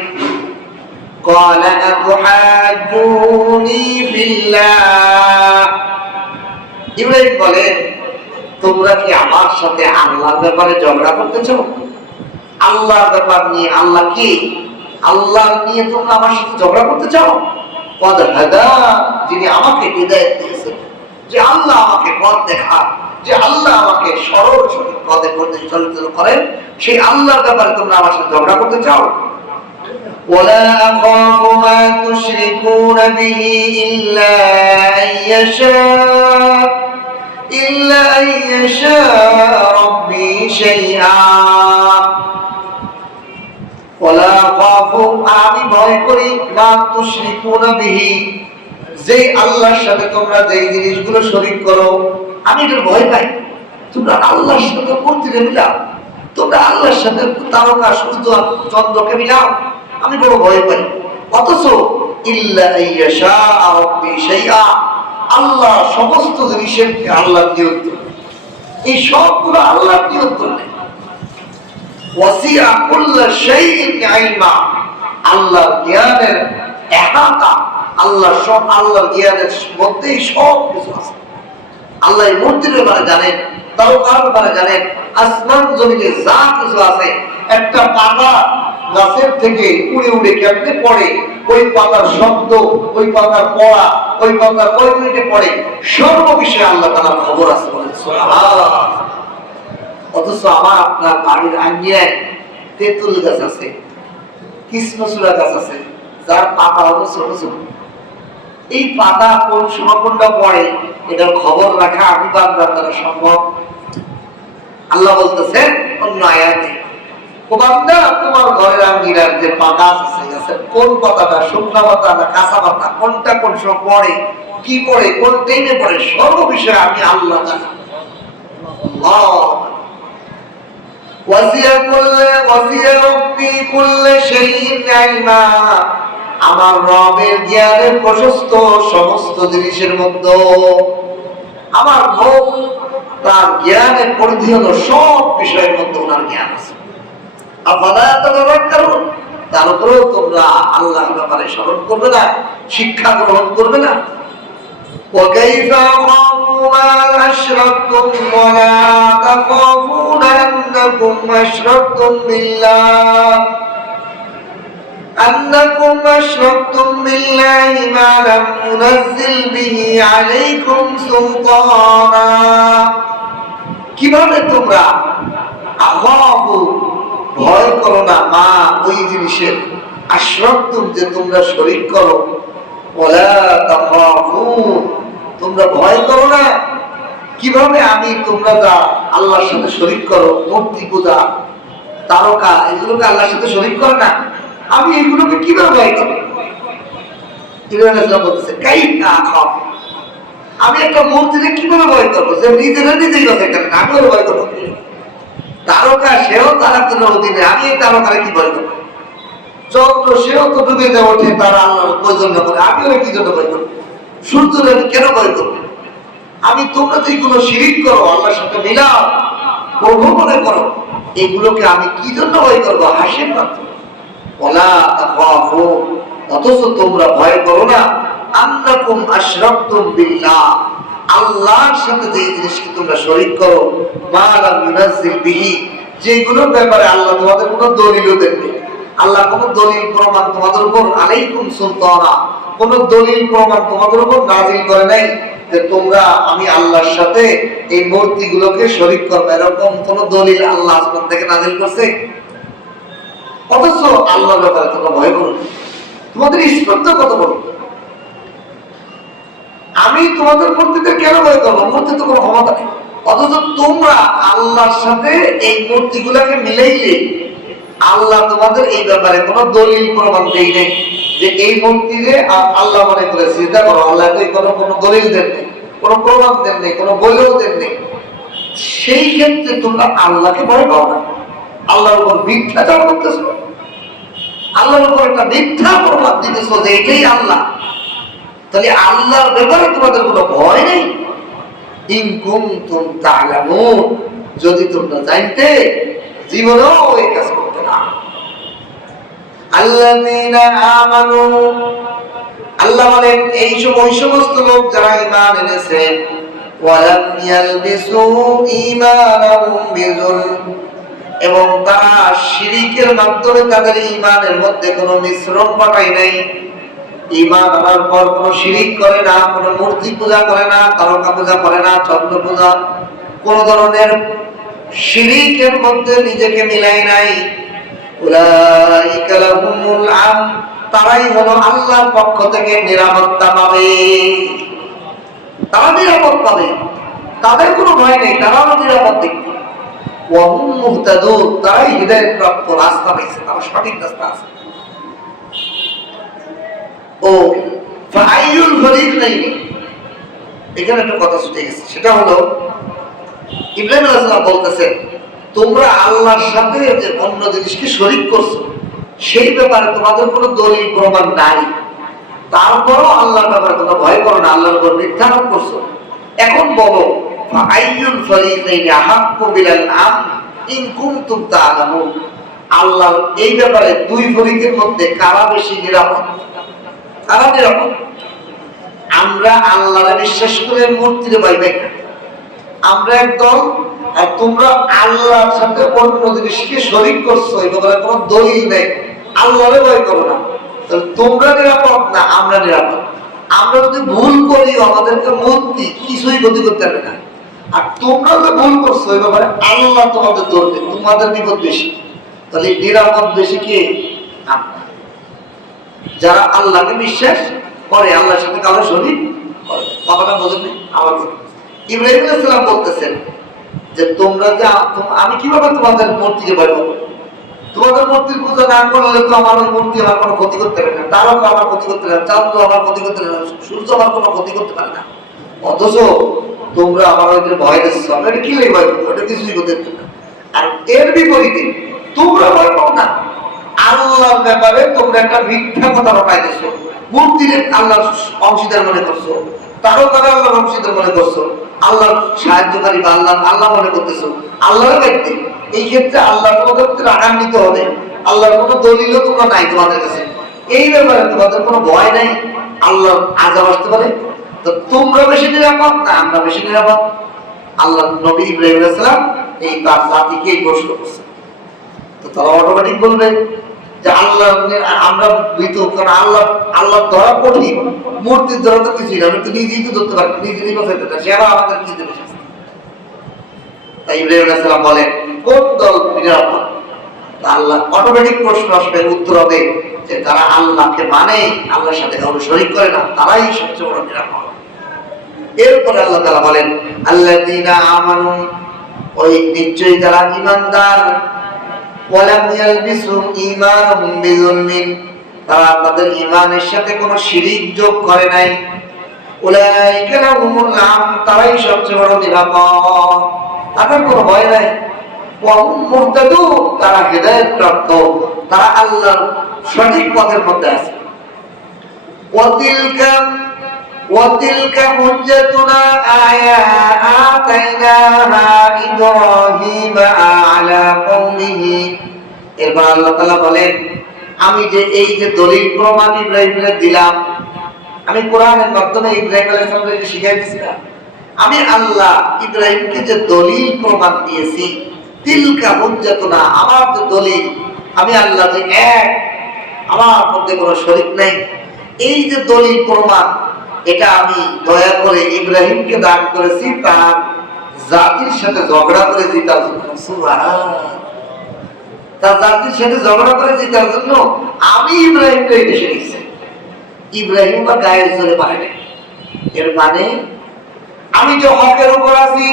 ক্বালা আতুহাজ্জুনি ফিল্লাহ, ইব্রাহিম বলেন, তোমরা কি আমার সাথে আল্লাহর ব্যাপারে ঝগড়া করতে চাও? আল্লাহর ব্যাপার নিয়ে, আল্লাহ কি, আল্লাহ নিয়ে তোমরা আমার সাথে ঝগড়া করতে চাও? পদ হাদা, যিনি আমাকে হিদায়াত দিয়েছেন, যে আল্লাহ আমাকে পথ দেখান, যে আল্লাহ আমাকে সরল সঠিক পথে পরিচালিত করেন, সেই আল্লাহর ব্যাপারে তোমরা আমার সাথে ঝগড়া করতে চাও? ওয়ালা আখাফু মা তুশরিকুন বিহি ইল্লা আইয়াশা রাব্বি শাইআ, ওয়ালা আখাফু, আমি ভয় করি, মা তুশরিকুন বিহি, যে আল্লাহর সাথে তোমরা যে জিনিসগুলো শরীক করো, আমি এটার ভয় পাই। তোমরা আল্লাহর সাথে মূর্তিকে মিলাও, তোমরা আল্লাহর সাথে তারকা সূর্য চন্দ্রকে মিলাও, আমি বড় ভয় পাই। অথচ ইল্লা আইয়াশা রাব্বি শাইআ, আল্লাহ সমস্ত জিনিসের আল্লাহ নিয়ন্ত্রণ, এই সবগুলো আল্লাহ নিয়ন্ত্রণে। ওয়াসিআ কুল্লা শাইইন ইলমা, আল্লাহর জ্ঞানের এহাতা, আল্লাহর জ্ঞানের মধ্যেই সব কিছু আছে। আল্লাহ এই মূর্তির ব্যাপারে জানেন, তাও কার ব্যাপারে জানেন? আসমান জমিনে যা কিছু আছে, একটা পাতা গাছের থেকে উড়ে উড়ে কেমনে পড়ে, ওই পাতার শব্দ, ওই পাতার পড়া, ওই পাতা কয় মিনিটে পড়ে, সর্ব বিষয়ে আল্লাহ তাআলার খবর আছে। সুবহানাল্লাহ। অথচ আমার আপনার বাড়ির আঙ্গিনায় তেঁতুল গাছ আছে, কৃষ্ণচূড়া গাছ আছে, যার পাতা হলো ছোট ছোট। এই পাতা কোন সময় কোনটা পড়ে, এটার খবর রাখা আমি বান্দার দ্বারা সম্ভব? আল্লাহ বলতেছেন অন্য আয়াতে, ও বান্দা, তোমার ঘরের আঙ্গিনার যে পাতা আছে, কোন পাতাটা, শুকনা পাতা না কাঁচা পাতা, কোনটা কোন সময় পড়ে, কি পড়ে, কোন টাইমে পড়ে, সর্ব বিষয়ে আমি আল্লাহ জানি। আল্লাহ আমার রবের জ্ঞানের প্রশস্ত সমস্ত জিনিসের মধ্যে, আমার রব তার জ্ঞানের পরিধি হলো সব বিষয়ের মধ্যে ওনার জ্ঞান আছে। তার উপরেও তোমরা আল্লাহর ব্যাপারে স্মরণ করবে না, শিক্ষা গ্রহণ করবে না। وكيف أخافوا ما أشركتم ولا تخافون أنكم أشركتم بالله ما لم ينزل به عليكم سلطانا। কিভাবে তোমরা আখাফু ভয় করো না, মা ওই জিনিসের, আশরাকতুম যে তোমরা শরীক করো, ওয়ালা তাখাফুন তোমরা ভয় করো না। কিভাবে আমি তোমরা যা আল্লাহর সাথে শরীক করো, মূর্তি পূজা, তারকা, এগুলোকে আল্লাহর সাথে শরীক করো না, আমি এগুলোকে কিভাবে ভয় করব? ইব্রাহিম আলাইহিস সালাম বলতেছে, কাইফা আখাফ, আমি একটা মূর্তিকে কিভাবে ভয় করবো যে নিজেরা নিজেই বাঁচে, কেন আমি ওর ভয় করবো? তারকা, সেও তার একজনের অধীনে, আমি এই তারকারে কি ভয় করবো? চন্দ্র, সেও তো ডুবে যায় ওঠে তার আল্লাহর প্রয়োজন করে, আমি ওই কি জন্য ভয় করবো? সূর্যের আমি কেন ভয় করবো? আমি তোমরা যেগুলো শিরিক করো, আল্লাহর সাথে মিলাও, প্রভু মনে করো, এগুলোকে আমি কি জন্য ভয় করবো? হাসির মাত্র। ওয়ালা তাখাফুন অথচ তোমরা ভয় করো না, আন্নাকুম আশরাকতুম বিল্লাহ আল্লাহর সাথে যে জিনিসকে তোমরা শরীক করো, মা লাম ইউনাজ্জিল বিহি যেগুলোর ব্যাপারে আল্লাহ তোমাদের কোনো দলিলও দেননি, আল্লাহ কোনো দলিল প্রমাণ তোমাদের উপর আলাইকুম সুলতানা কোনো দলিল প্রমাণ তোমাদের উপর নাজিল করে নাই যে তোমরা আমি আল্লাহর সাথে এই মূর্তিগুলোকে শরীক করবে, এরকম কোনো দলিল আল্লাহ আসমান থেকে নাজিল করছে? অথচ আল্লাহর ব্যাপারে তোমরা ভয় করো। তোমাদের স্পর্ধা কত বড়! আমি তোমাদের মূর্তিতে কেন ভয় করবো? মূর্তি তো কোনো ক্ষমতা নেই। অথচ তোমরা আল্লাহর সাথে এই মূর্তিগুলোকে মিলাইলে আল্লাহ তোমাদের এই ব্যাপারে কোনো দলিল প্রমাণ দেই নেই যে এই মূর্তিকে আল্লাহ মনে করে সিজদা করো। আল্লাহ তো কোনো দলিল দেন নেই, কোনো প্রমাণ দেন নেই, কোনো বলেও দেন নেই। সেই ক্ষেত্রে তোমরা আল্লাহকে ভয় পাও না, আল্লাহর উপর মিথ্যাচার করতেছ, আল্লাহর উপর একটা মিথ্যা প্রমাণ দিতেছ যে এটাই আল্লাহ। তাহলে আল্লাহর ব্যাপারে তোমাদের কোনো ভয় নেই। ইন কুনতুম তা'লামুন যদি তোমরা জানতে, জীবনেও এই কাজ করতে না। আল্লাযীনা আমানু আল্লাহ বলেন এই সমস্ত লোক যারা ঈমান এনেছে, ওয়ালাম ইয়ালবিসু ঈমানাহুম বিযুলম এবং তারা শিরিকের মাধ্যমে তাদের ঈমানের মধ্যে কোনো মিশ্রণ ঘটায় নাই। ঈমান আনার পর কোনো শিরিক করে না, কোনো মূর্তি পূজা করে না, তারকা পূজা করে না, চন্দ্র পূজা, কোন ধরনের শিরিকের মধ্যে নিজেকে মিলাই নাই। উলাইকা লাহুমুল আম তারাই হলো আল্লাহর পক্ষ থেকে নিরাপত্তা পাবে। তারা নিরাপদ পাবে, তাদের কোনো ভয় নেই, তারাও নিরাপদ দেখবে। ওয়া হুম মুহতাদুন তারাই হিদায়াত প্রাপ্ত, রাস্তা পেয়েছে, তারা সঠিক রাস্তা আছে। ও ফাআইয়ুল ফরিকাইন এখানে একটা কথা ছুটে গেছে, সেটা হলো ইব্রাহিম আলাইহিস সালাম বলতেছেন তোমরা আল্লাহর সাথে যে অন্য জিনিসকে শরীক করছো সেই ব্যাপারে তোমাদের কোনো দলিল প্রমাণ নাই, তারপরও আল্লাহর ব্যাপারে তোমরা ভয় করো না, আল্লাহর উপর মিথ্যা আরোপ করছো। এখন বলো ফাআইয়ুল ফরিকাইন আহাক্কু বিল আমন ইন কুনতুম তা'লামুন আল্লাহর এই ব্যাপারে দুই ফরিকের মধ্যে কারা বেশি নিরাপদ? কারা নিরাপদ? আমরা আল্লাহরে বিশ্বাস করে মূর্তিরে ভয় পাই না, আমরা একদল, আর তোমরা আল্লাহর সাথে অন্য জিনিসকে শরীক করছো, এই ব্যাপারে কোনো দলিল নেই, আল্লাহরে ভয় করো না। তাহলে তোমরা নিরাপদ না, আমরা নিরাপদ। আমরা যদি ভুল করি আমাদেরকে মূর্তি কিছুই ক্ষতি করতে পারবে না, আর তোমরা যে ভুল করছো এই ব্যাপারে আল্লাহ তোমাদের ধরবে, তোমাদের বিপদ বেশি। তাহলে নিরাপদ বেশি কে? আমরা যারা আল্লাহকে বিশ্বাস করে, আল্লাহর সাথে কারো শরীক করে। কথাটা বোঝেন? আমার ইব্রাহিম আলাইহিস সালাম বলতেছেন যে তোমরা যে আমি কিভাবে তোমাদের মূর্তিকে ভয় করবো? তোমাদের মূর্তির পূজা না করলে তো আমার ওই মূর্তি আমার কোনো ক্ষতি করতে পারে না, তারকা আমার ক্ষতি করতে পারে না, চাঁদ আমার ক্ষতি করতে পারে না, সূর্য আমার কোনো ক্ষতি করতে পারে না। অথচ তোমরা আমার ওই ভয় দিচ্ছ, আমি এটা কি লাগে ভয় করবো? ওটা কিছুই করতে পারে না। আর এর বিপরীতে তোমরা ভয় পাও না, আল্লাহর ব্যাপারে তোমরা একটা মিথ্যা কথা বানাইতেছো, মূর্তির আল্লাহর অংশীদার মনে করছো, তারকারে আল্লাহর অংশীদার মনে করছো, আল্লাহর সাহায্যকারী বা আল্লাহ মনে করতেছো, আল্লাহর ব্যক্তি। এই ক্ষেত্রে আল্লাহর তোমাদের রাগান্বিত হবে, আল্লাহর কোনো দলিলও তোমরা নাই তোমাদের কাছে, এই ব্যাপারে তোমাদের কোনো ভয় নাই, আল্লাহর আযাব আসতে পারে। তো তোমরা বেশি নিরাপদ না আমরা বেশি নিরাপদ? আল্লাহ নবী ইব্রাহিম আলাইহিস সালাম এই তার জাতিকে এই প্রশ্ন করছে। তো তারা অটোমেটিক বলবে যে আল্লাহ আমরা ভীত, কারণ আল্লাহ ধরা কঠিন, মূর্তির ধরা তো কিছুই না, আমি তো নিজেই তো ধরতে পারি, নিজেরই কথা এটা সে আবার আমাদের কি দেবে শাস্তি। তাই ইব্রাহিম আলাইহিস সালাম বলেন কোন দল নিরাপদ? আল্লাহ অটোমেটিক প্রশ্ন আসবে, উত্তর হবে যে তারা আল্লাহকে মানে, আল্লাহর সাথে কারো শরীক করে না, তারাই সবচেয়ে বড় নিরাপদ। এরপরে আল্লাহ তাআলা বলেন আল্লাযীনা আমানু, ওই নিশ্চয়ই যারা ঈমানদার, ওয়ালাম ইয়ালবিসু ঈমানুহুম বিযুলমিন, তারা তাদের ঈমানের সাথে কোনো শিরক যোগ করে নাই, উলাইকা লাহুমুল আমন, তারাই সবচেয়ে বড় নিরাপদ, তাদের কোনো ভয় নাই। ওয়া হুম মুহতাদুন, তারা হেদায়েত প্রাপ্ত, তারা আল্লাহর সঠিক পথের মধ্যে আছে। ওয়াতিলকা হুজ্জাতুনা আতাইনাহা ইব্রাহিমা আলা কওমিহি। এরপর আল্লাহ তাআলা বলেন আমি যে এই যে দলিল প্রমাণ ইব্রাহিমকে দিলাম, আমি কোরআনের মাধ্যমে ইব্রাহিম আলাইহিস সালামকে শিখিয়ে দিয়েছিলাম, আমি আল্লাহ ইব্রাহিমকে যে দলিল প্রমাণ দিয়েছি, তিলকা হুজ্জাতুনা, আমার যে দলিল, আমি আল্লাহ যে এক, আমার মধ্যে কোনো শরীক নাই, এই যে দলিল প্রমাণ, এটা আমি দয়া করে ইব্রাহিমকে দান করেছি তার জাতির সাথে ঝগড়া করে জিতার জন্য। সুবহানাল্লাহ, তার জাতির সাথে ঝগড়া করে জিতার জন্য আমি ইব্রাহিমকে এই দেশে নিয়েছি। ইব্রাহিম বা গায়ের জোরে পারে না, এর মানে আমি যে হকের উপর আছি,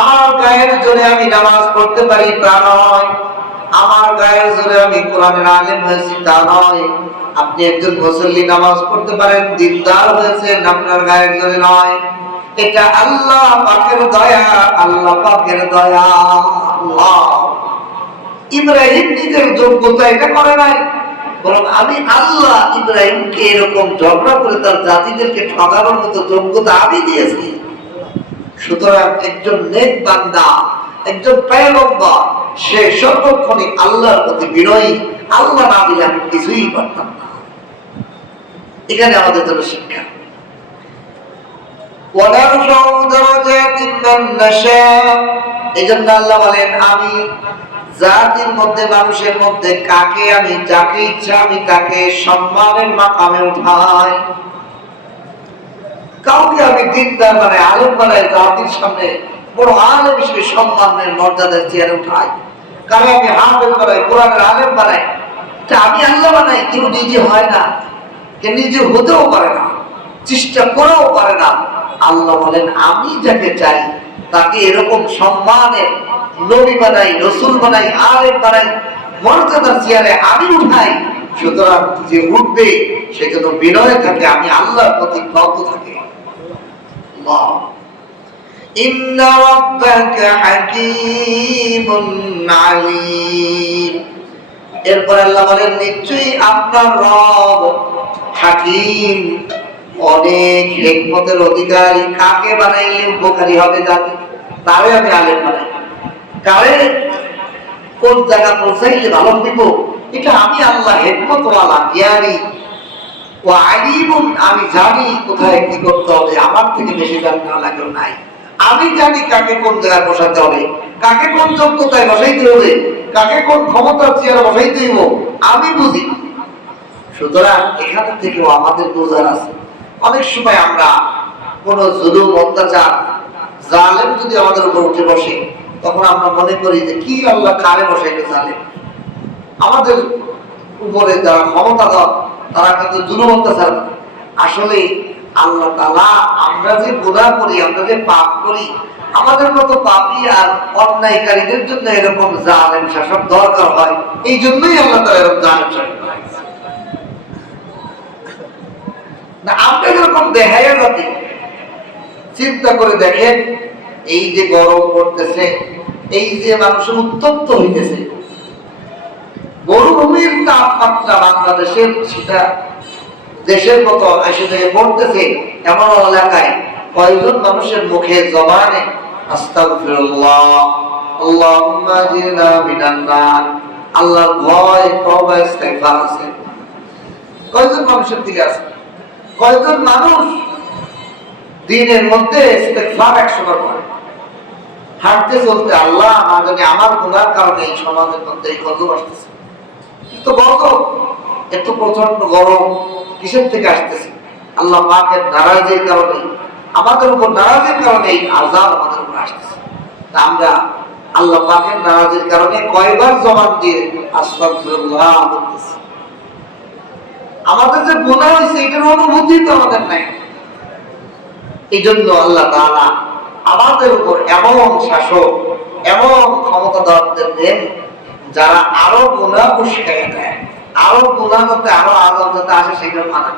আমার গায়ের জোরে আমি নামাজ পড়তে পারি তা নয়, আমার গায়ের জোরে আমি কোরআনের আলেম হয়েছি তা নয়। আপনি একজন মুসল্লি নামাজ পড়তে পারেন, দিনদার হয়েছেন, আপনার গায়ের জোরে নয়, এটা আল্লাহ পাকের দয়া, আল্লাহ পাকের দয়া। আল্লাহ ইব্রাহিম নিজের যোগ্যতা এটা করে নাই, বরং আমি আল্লাহ ইব্রাহিমকে এরকম ঝগড়া করে তার জাতিদেরকে ঠকানোর মতো যোগ্যতা আমি দিয়েছি। সুতরাং একজন নেক বান্দা, একজন পয়গম্বর, সে সর্বক্ষণই আল্লাহর প্রতি বিনয়ী, আল্লাহ না দিলে আমি কিছুই পারতাম না। এখানে আমাদের জন্য শিক্ষা। এই জন্য আল্লাহ বলেন আমি জাতির মধ্যে, মানুষের মধ্যে কাকে আমি যাকে ইচ্ছা আমি তাকে সম্মানের মাকামে উঠাই। কাউকে আমি দিনদার বানাই, আলেম বানাই, জাতির সামনে বড় আলেম হিসেবে সম্মানের মর্যাদার চেয়ারে উঠাই। কারণ আমি হাফেজ বানাই, কোরআনের আলেম বানাই, আমি আল্লাহ বানাই, কেউ নিজে হয় না, কে নিজে হতেও পারে না, চেষ্টা করেও পারে না। আল্লাহ বলেন আমি যাকে চাই তাকে এরকম সম্মানের নবী বানাই, রসুল বানাই, আলেম বানাই, মর্যাদার চেয়ারে আমি উঠাই। সুতরাং যে উঠবে সে যেন বিনয় থাকে, আমি আল্লাহর প্রতি নত থাকে। ইন্না রাব্বাকা হাকীমুন আলীম। এরপর আল্লাহ বলেন নিশ্চয়ই আপনার রব হাকীম, অনেক হিকমতের অধিকারী। কাকে বানাইলে উপকারী হবে জাতি, তারে আমি আলেম বানাই, কারে কোন জায়গা পৌঁছাইলে ভালো দিব, এটা আমি আল্লাহ হিকমতওয়ালা, জ্ঞানী ও আলিমুন, আমি জানি কোথায় কি করতে হবে, আমার থেকে বেশি জানা লাগেও নাই। আমি জানি কাকে কোন জায়গায় বসাতে হবে, কাকে কোন যোগ্যতায় বসাইতে হবে, কাকে কোন ক্ষমতার চেয়ারে বসাইতে হইব, আমি বুঝি। সুতরাং এখান থেকেও আমাদের বোঝার আছে। অনেক সময় আমরা কোন জুলুম অত্যাচার জালেম যদি আমাদের উপর উঠে বসে, তখন আমরা মনে করি যে কি আল্লাহ কারে বসাইতে জালেম। আমাদের উপরে যারা ক্ষমতাধর তারা কিন্তু জুলুম অত্যাচার। আসলে আল্লাহ তাআলা আমরা যে গুনাহ করি, আমরা যে পাপ করি, আমাদের মতো পাপী আর অন্যায়কারীদের জন্য এরকম জালেম শাসক দরকার হয়। এই জন্যই আল্লাহ তাআলা এরকম জালেম শাসক না। আমরা এরকম বেহায়া জাতি। চিন্তা করে দেখেন, এই যে গরম পড়তেছে, এই যে মানুষের উত্তপ্ত হইতেছে, মরুভূমির তাপমাত্রা বাংলাদেশের সেটা দেশের মতো এসে থেকে পড়তেছে, এমন এলাকায় কয়জন মানুষের মুখে জবানে আস্তাগফিরুল্লাহ, আল্লাহুম্মা আজিরনা মিনান নার, আল্লাহর ভয়, তওবা, ইস্তিগফার আছে? কয়জন মানুষের দিকে আছে? কয়জন মানুষ দিনের মধ্যে ইস্তিগফার 100 বার পড়ে? হাঁটতে চলতে আল্লাহ না জানি আমার গুনার কারণে এই সমাজের মধ্যে এই গজব আসতেছে। তো গজব এত প্রচন্ড গরম কিসের থেকে আসতেছে? আল্লাহ পাকের নারাজের কারণে, আমাদের উপর নারাজের কারণে এই আযাব আমাদের উপর আসতেছে। তা আমরা আল্লাহ পাকের নারাজের কারণে কয়বার জবান দিয়ে আস্তাগফিরুল্লাহ বলতেছি? আমাদের যে গুনাহ হয়েছে এটার অনুভূতি তো আমাদের নাই। এই জন্য আল্লাহ তাআলা আমাদের উপর এমন শাসক, এমন ক্ষমতাধরদের দেন যারা আরো গুনাহ উস্কাইয়া দেয়, আরো গুনাহ করতে, আরো আযাব যাতে আসে সেটার মানা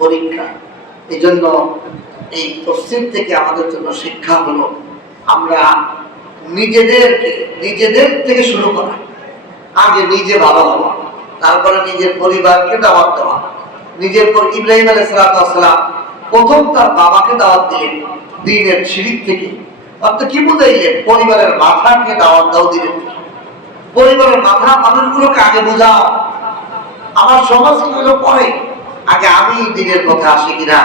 পরীক্ষা। এই জন্য এই তাফসীর থেকে আমাদের জন্য শিক্ষা হলো আমরা নিজেদের থেকে শুরু করা। আগে নিজে ভালো হওয়া, তারপরে নিজের পরিবারকে দাওয়াত দেওয়া। নিজের পর ইব্রাহিম আলাইহিস সালাম প্রথম তার বাবাকে দাওয়াত দিলেন দ্বীনের শিরিক থেকে। অর্থাৎ কি বুঝাইলেন? পরিবারের মাথাকে দাওয়াত দাও দিলেন। পরিবারের মাথা মানুষগুলোকে আগে বোঝাও, আমার সমাজ কিগুলো পরে, আগে আমি দ্বীনের পথে আসি কিনা,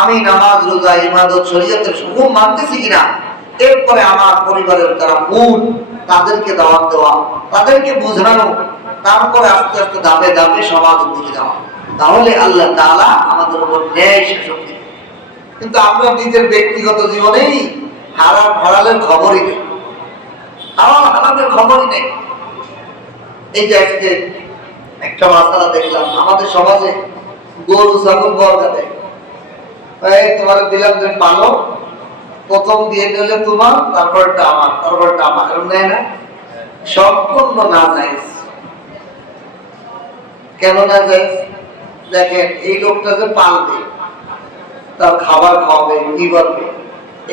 আমি নামাজ, রোজা, ইবাদত, শরীয়তের হুকুম মানতেছি কিনা, এরপরে আমার পরিবারের যারা মূল তাদেরকে দাওয়াত দেওয়া, তাদেরকে বোঝানো, তারপরে আস্তে আস্তে ধাপে ধাপে সমাজ দিকে দেওয়া। তাহলে আল্লাহ তাআলা আমাদের উপর ন্যায় শাসক দিবেন। কিন্তু আমরা নিজের ব্যক্তিগত জীবনেই হারাম হালালের খবরই নেই, হারামের খবরই নেই। এই যে আজকে একটা মাসালা দেখলাম, আমাদের সমাজে গরু ছাগল বর্গা দেয়, তোমার দিলাম যে পালো, প্রথম দিয়ে নিলে তোমার, তারপরটা আমার, তারপরটা আমার, এরকম নেয় না? সম্পূর্ণ না যায়। কেন না যায়? দেখেন, এই লোকটা যে পালবে, তার খাবার খাওয়াবে, কি করবে,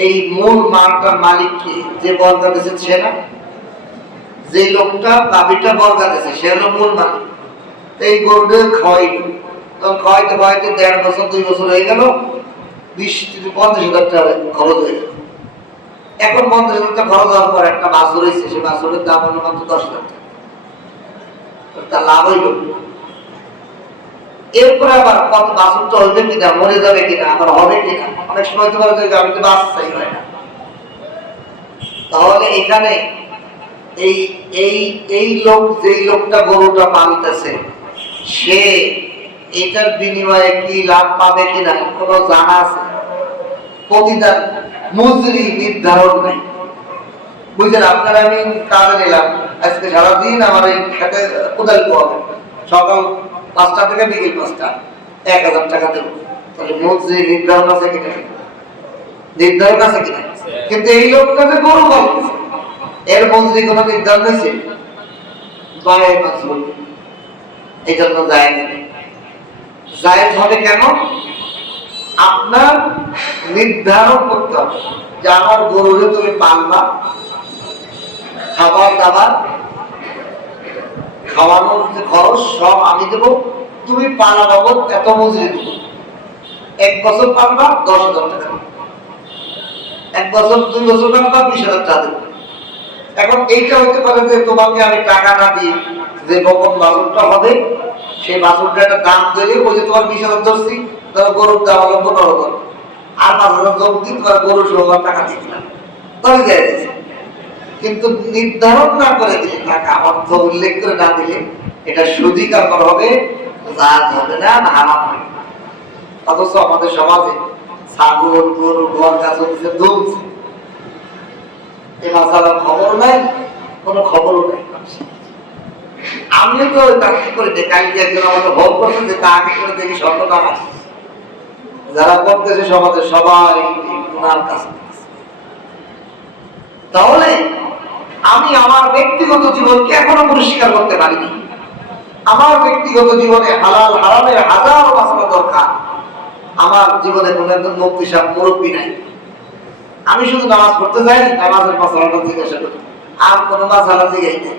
এই মূল মালটার মালিক কি? যে বর্গা দিয়েছে সে না? যে লোকটা গাভীটা বর্গা দিয়েছে সে হলো মূল মালিক। এই গরুটা খাওয়াইল, তখন খাওয়াইতে খাওয়াইতে 1.5 বছর 2 বছর হয়ে গেল, 20-50 হাজার টাকা খরচ হয়ে গেল। এখন 50 হাজার টাকা খরচ হওয়ার পর একটা বাছুর হয়েছে, সে বাছুরের দাম হলো মাত্র 10 হাজার টাকা। তার লাভ হইল। এরপরে আবার কত বাছুরটা হইবে কিনা, মরে যাবে কিনা, আবার হবে কিনা, অনেক সময় তোমার গাভীতে বাচ্চাই হয় না। তাহলে এখানে এই লোক, যেই লোকটা গরুটা পালতেছে, সে এটার বিনিময়ে কি লাভ পাবে কিনা কোনো জানা আছে? প্রতিদান মজুরি নির্ধারণ নেই। বুঝলেন? আপনার আমি কাজে নিলাম, আজকে সারাদিন আমার এই খেতে কোদাল পোয়াবে, সকাল 5টা থেকে বিকেল 5টা, 1000 টাকা দেবো। তাহলে মজুরি নির্ধারণ আছে কিনা? নির্ধারণ আছে কিনা? কিন্তু এই লোকটা যে গরু পালতেছে, এর মজুরি কোনো নির্ধারণ হয়েছে? এই জন্য জায়েজ হবে কেন? আপনার নির্ধারণ করতে হবে যে আমার গরুরে তুমি পালবা, খাবার দাবার, খাওয়ানোর যে খরচ সব আমি দেবো, তুমি পালা বাবদ এত মজুরি দেবো। 1 বছর পালবা 10,000 টাকা, 1 বছর 2 বছর পালবা 20,000 টাকা দেবো। এখন এইটা হতে পারে যে তোমাকে আমি টাকা না দিই, যে কখন বাছুরটা হবে সেই বাছুরটা একটা দাম দিলে, ওই যে তোমার 20,000 ধরছি, তাহলে গরুর দাম হলো 15,000, আর 5,000 যোগ দিন গরু সহ টাকা দিয়ে দিলাম, তবে যাই দিয়েছে। কিন্তু নির্ধারণ না করে দিলে, টাকা অর্থ উল্লেখ করে না দিলে, এটা সুদী কারবার হবে, জায়েজ হবে না, হারাম হবে। অথচ আমাদের সমাজে ছাগল গরু ঘর গাছ হচ্ছে দুলছে, এই মাসালার খবর নাই, কোনো খবরও নেই। আমিও তো চাকরি করে কালকে একজন আমাকে ভোগ করছে যে তাকে করে দেখি সততা যারা করতেছে সমাজে সবাই গুনার কাজ। তাহলে আমি আমার ব্যক্তিগত জীবনকে এখনো পরিষ্কার করতে পারিনি। আমার ব্যক্তিগত জীবনে হালাল হারামের হাজারো মাসলা দরকার। আমার জীবনে কোনো একজন মুফতি সাহেব মুরব্বী নাই। আমি শুধু নামাজ পড়তে যাই, নামাজের মাসালাটা জিজ্ঞাসা করি, আর কোনো মাসালা জিজ্ঞাই নেই।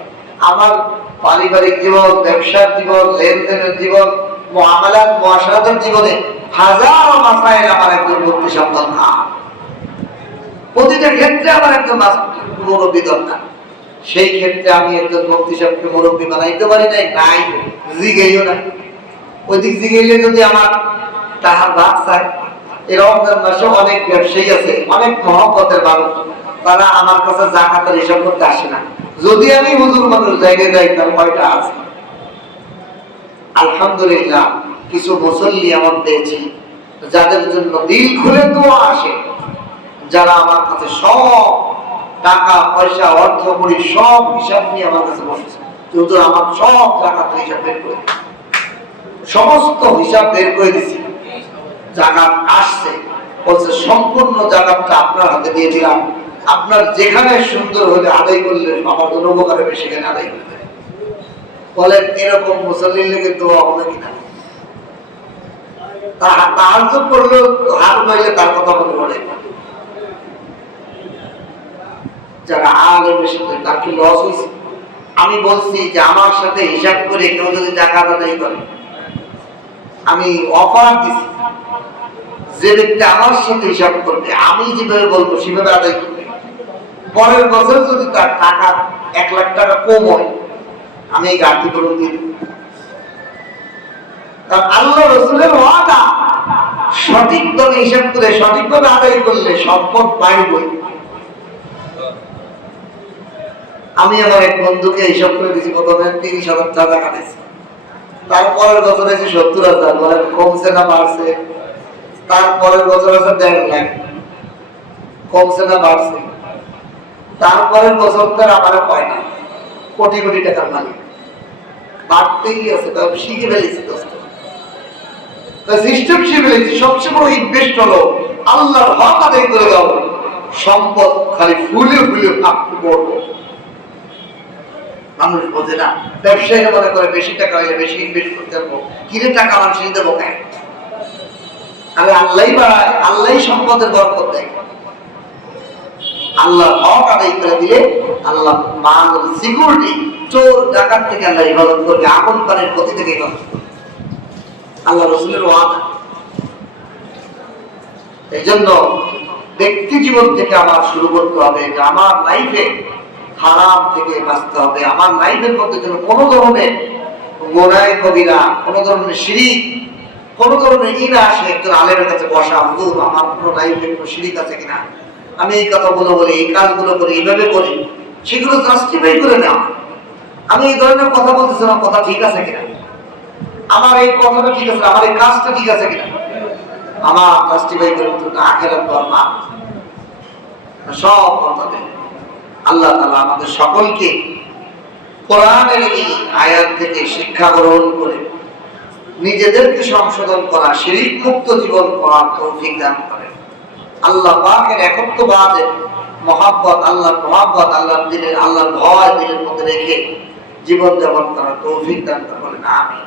আমার পারিবারিক জীবন, ব্যবসার জীবন, লেনদেনের জীবন, মুআমালাত মুআশারাতের জীবনে হাজারো মাসাইল আমার একজন মুফতি সাহেব দরকার। প্রতিটা ক্ষেত্রে আমার একজন মুরব্বী দরকার। সেই ক্ষেত্রে আমি একজন মুফতি সাহেবকে মুরব্বী বানাইতে পারি নাই, নাই জিগাইও না। ওইদিক জিগাইলে যদি আমার তাহার ভাগ চায়। এই রমজান মাসে অনেক ব্যবসায়ী আছে, অনেক মহব্বতের মানুষ, তারা আমার কাছে যাকাতের হিসাব করতে আসে না। যদি আমি হুজুর মানুষ জায়গায় যাই, তার কয়টা আছে? আলহামদুলিল্লাহ, কিছু মুসল্লি আমার পেয়েছি যাদের জন্য দিল খুলে দোয়া আসে, যারা আমার কাছে সব টাকা পয়সা অর্থ করি সব হিসাব নিয়ে আমার কাছে বসেছে। হুজুর আমার সব জাকাতের হিসাব বের করে, সমস্ত হিসাব বের করে দিছি, জাকাত আসছে, বলছে সম্পূর্ণ জাকাতটা আপনার হাতে দিয়ে দিলাম, আপনার যেখানে সুন্দর হলে আদায় করলে আমার জন্য উপকার হবে সেখানে আদায় করবে। বলেন এরকম মুসল্লির লেগে দোয়া হবে কিনা? তাহাজ্জুদ করলেও হাত বাইলে তার কথা মনে পড়ে। যারা আলেম এসেছে তার কি লস হয়েছে? আমি বলছি যে আমার সাথে হিসাব করে কেউ যদি জাকাত আদায় করে, আমি অফার দিছি, যে ব্যক্তি আমার সাথে হিসাব করবে, আমি যেভাবে বলবো সেভাবে আদায় করবে, পরের বছর যদি তার টাকা 1 লাখ টাকা কম হয়, আমি এই ঘাটতি পূরণ দিয়ে দেব। কারণ আল্লাহ রাসূলের ওয়াদা, সঠিকভাবে হিসাব করে সঠিকভাবে আদায় করলে সম্পদ বাড়বে। আমি আমার এক বন্ধুকে হিসাব করে দিয়েছি, প্রথমে 30,000 টাকা দিয়েছি, তারপরের বছর এসে 70,000, বলেন কমছে না বাড়ছে? তারপরের বছর আছে 1.5 লাখ, কমছে না বাড়ছে? তারপরের বছর তার আমার পায় না, কোটি কোটি টাকার মালিক, বাড়তেই আছে। তবে শিখে ফেলেছি দোস্ত, সিস্টেম শিখে ফেলেছি। সবচেয়ে বড় ইনভেস্ট হলো আল্লাহর হক আদায় করে দাও, সম্পদ খালি ফুলে ফুলে আপনি বড়। মানুষ বোঝে না, ব্যবসায়ীরা মনে করে বেশি টাকা হইলে বেশি ইনভেস্ট করতে পারবো, কিনে টাকা মানুষ দেবো কেন? আমি আল্লাহই বাড়ায়, আল্লাহই সম্পদের বরকত দেয়। আল্লাহ হক আদায় করে দিলে আল্লাহ মান সিকিউরিটি, চোর ডাকাত থেকে আল্লাহ ইবাদত করবে, আপন প্রাণের ক্ষতি থেকে ইবাদত করবে, আল্লাহ রাসূলের ওয়াদা। এই জন্য ব্যক্তি জীবন থেকে আমার শুরু করতে হবে যে আমার লাইফে হারাম থেকে বাঁচতে হবে। আমার লাইফের মধ্যে যেন কোনো ধরনের গোনায় কবিরা, কোনো ধরনের শিরিক, কোনো ধরনের ই না আসে। একজন আলেমের কাছে বসা, হুজুর আমার কোনো লাইফে কোনো শিরিক আছে কিনা, আমি এই কথাগুলো বলি, এই কাজগুলো করি, এইভাবে করি, সেগুলো জাস্টিফাই করে নেওয়া। আমি এই ধরনের কথা বলতেছি, আমার কথা ঠিক আছে কিনা, আমার এই কথাটা ঠিক আছে, আমার এই কাজটা ঠিক আছে কিনা, আমার জাস্টিফাই করে আখেরাত তো না, সব কথা দেয়। আল্লাহ তাআলা আমাদের সকলকে কোরআনের এই আয়াত থেকে শিক্ষা গ্রহণ করে নিজেদেরকে সংশোধন করা, শিরক মুক্ত জীবন করার তৌফিক দান করেন। আল্লাহ পাকের একত্ববাদের মহব্বত, আল্লাহর মহব্বত, আল্লাহর দিনের, আল্লাহর ভয় দিলের মধ্যে রেখে জীবন যাপন করার তৌফিক দান করেন। আমিন।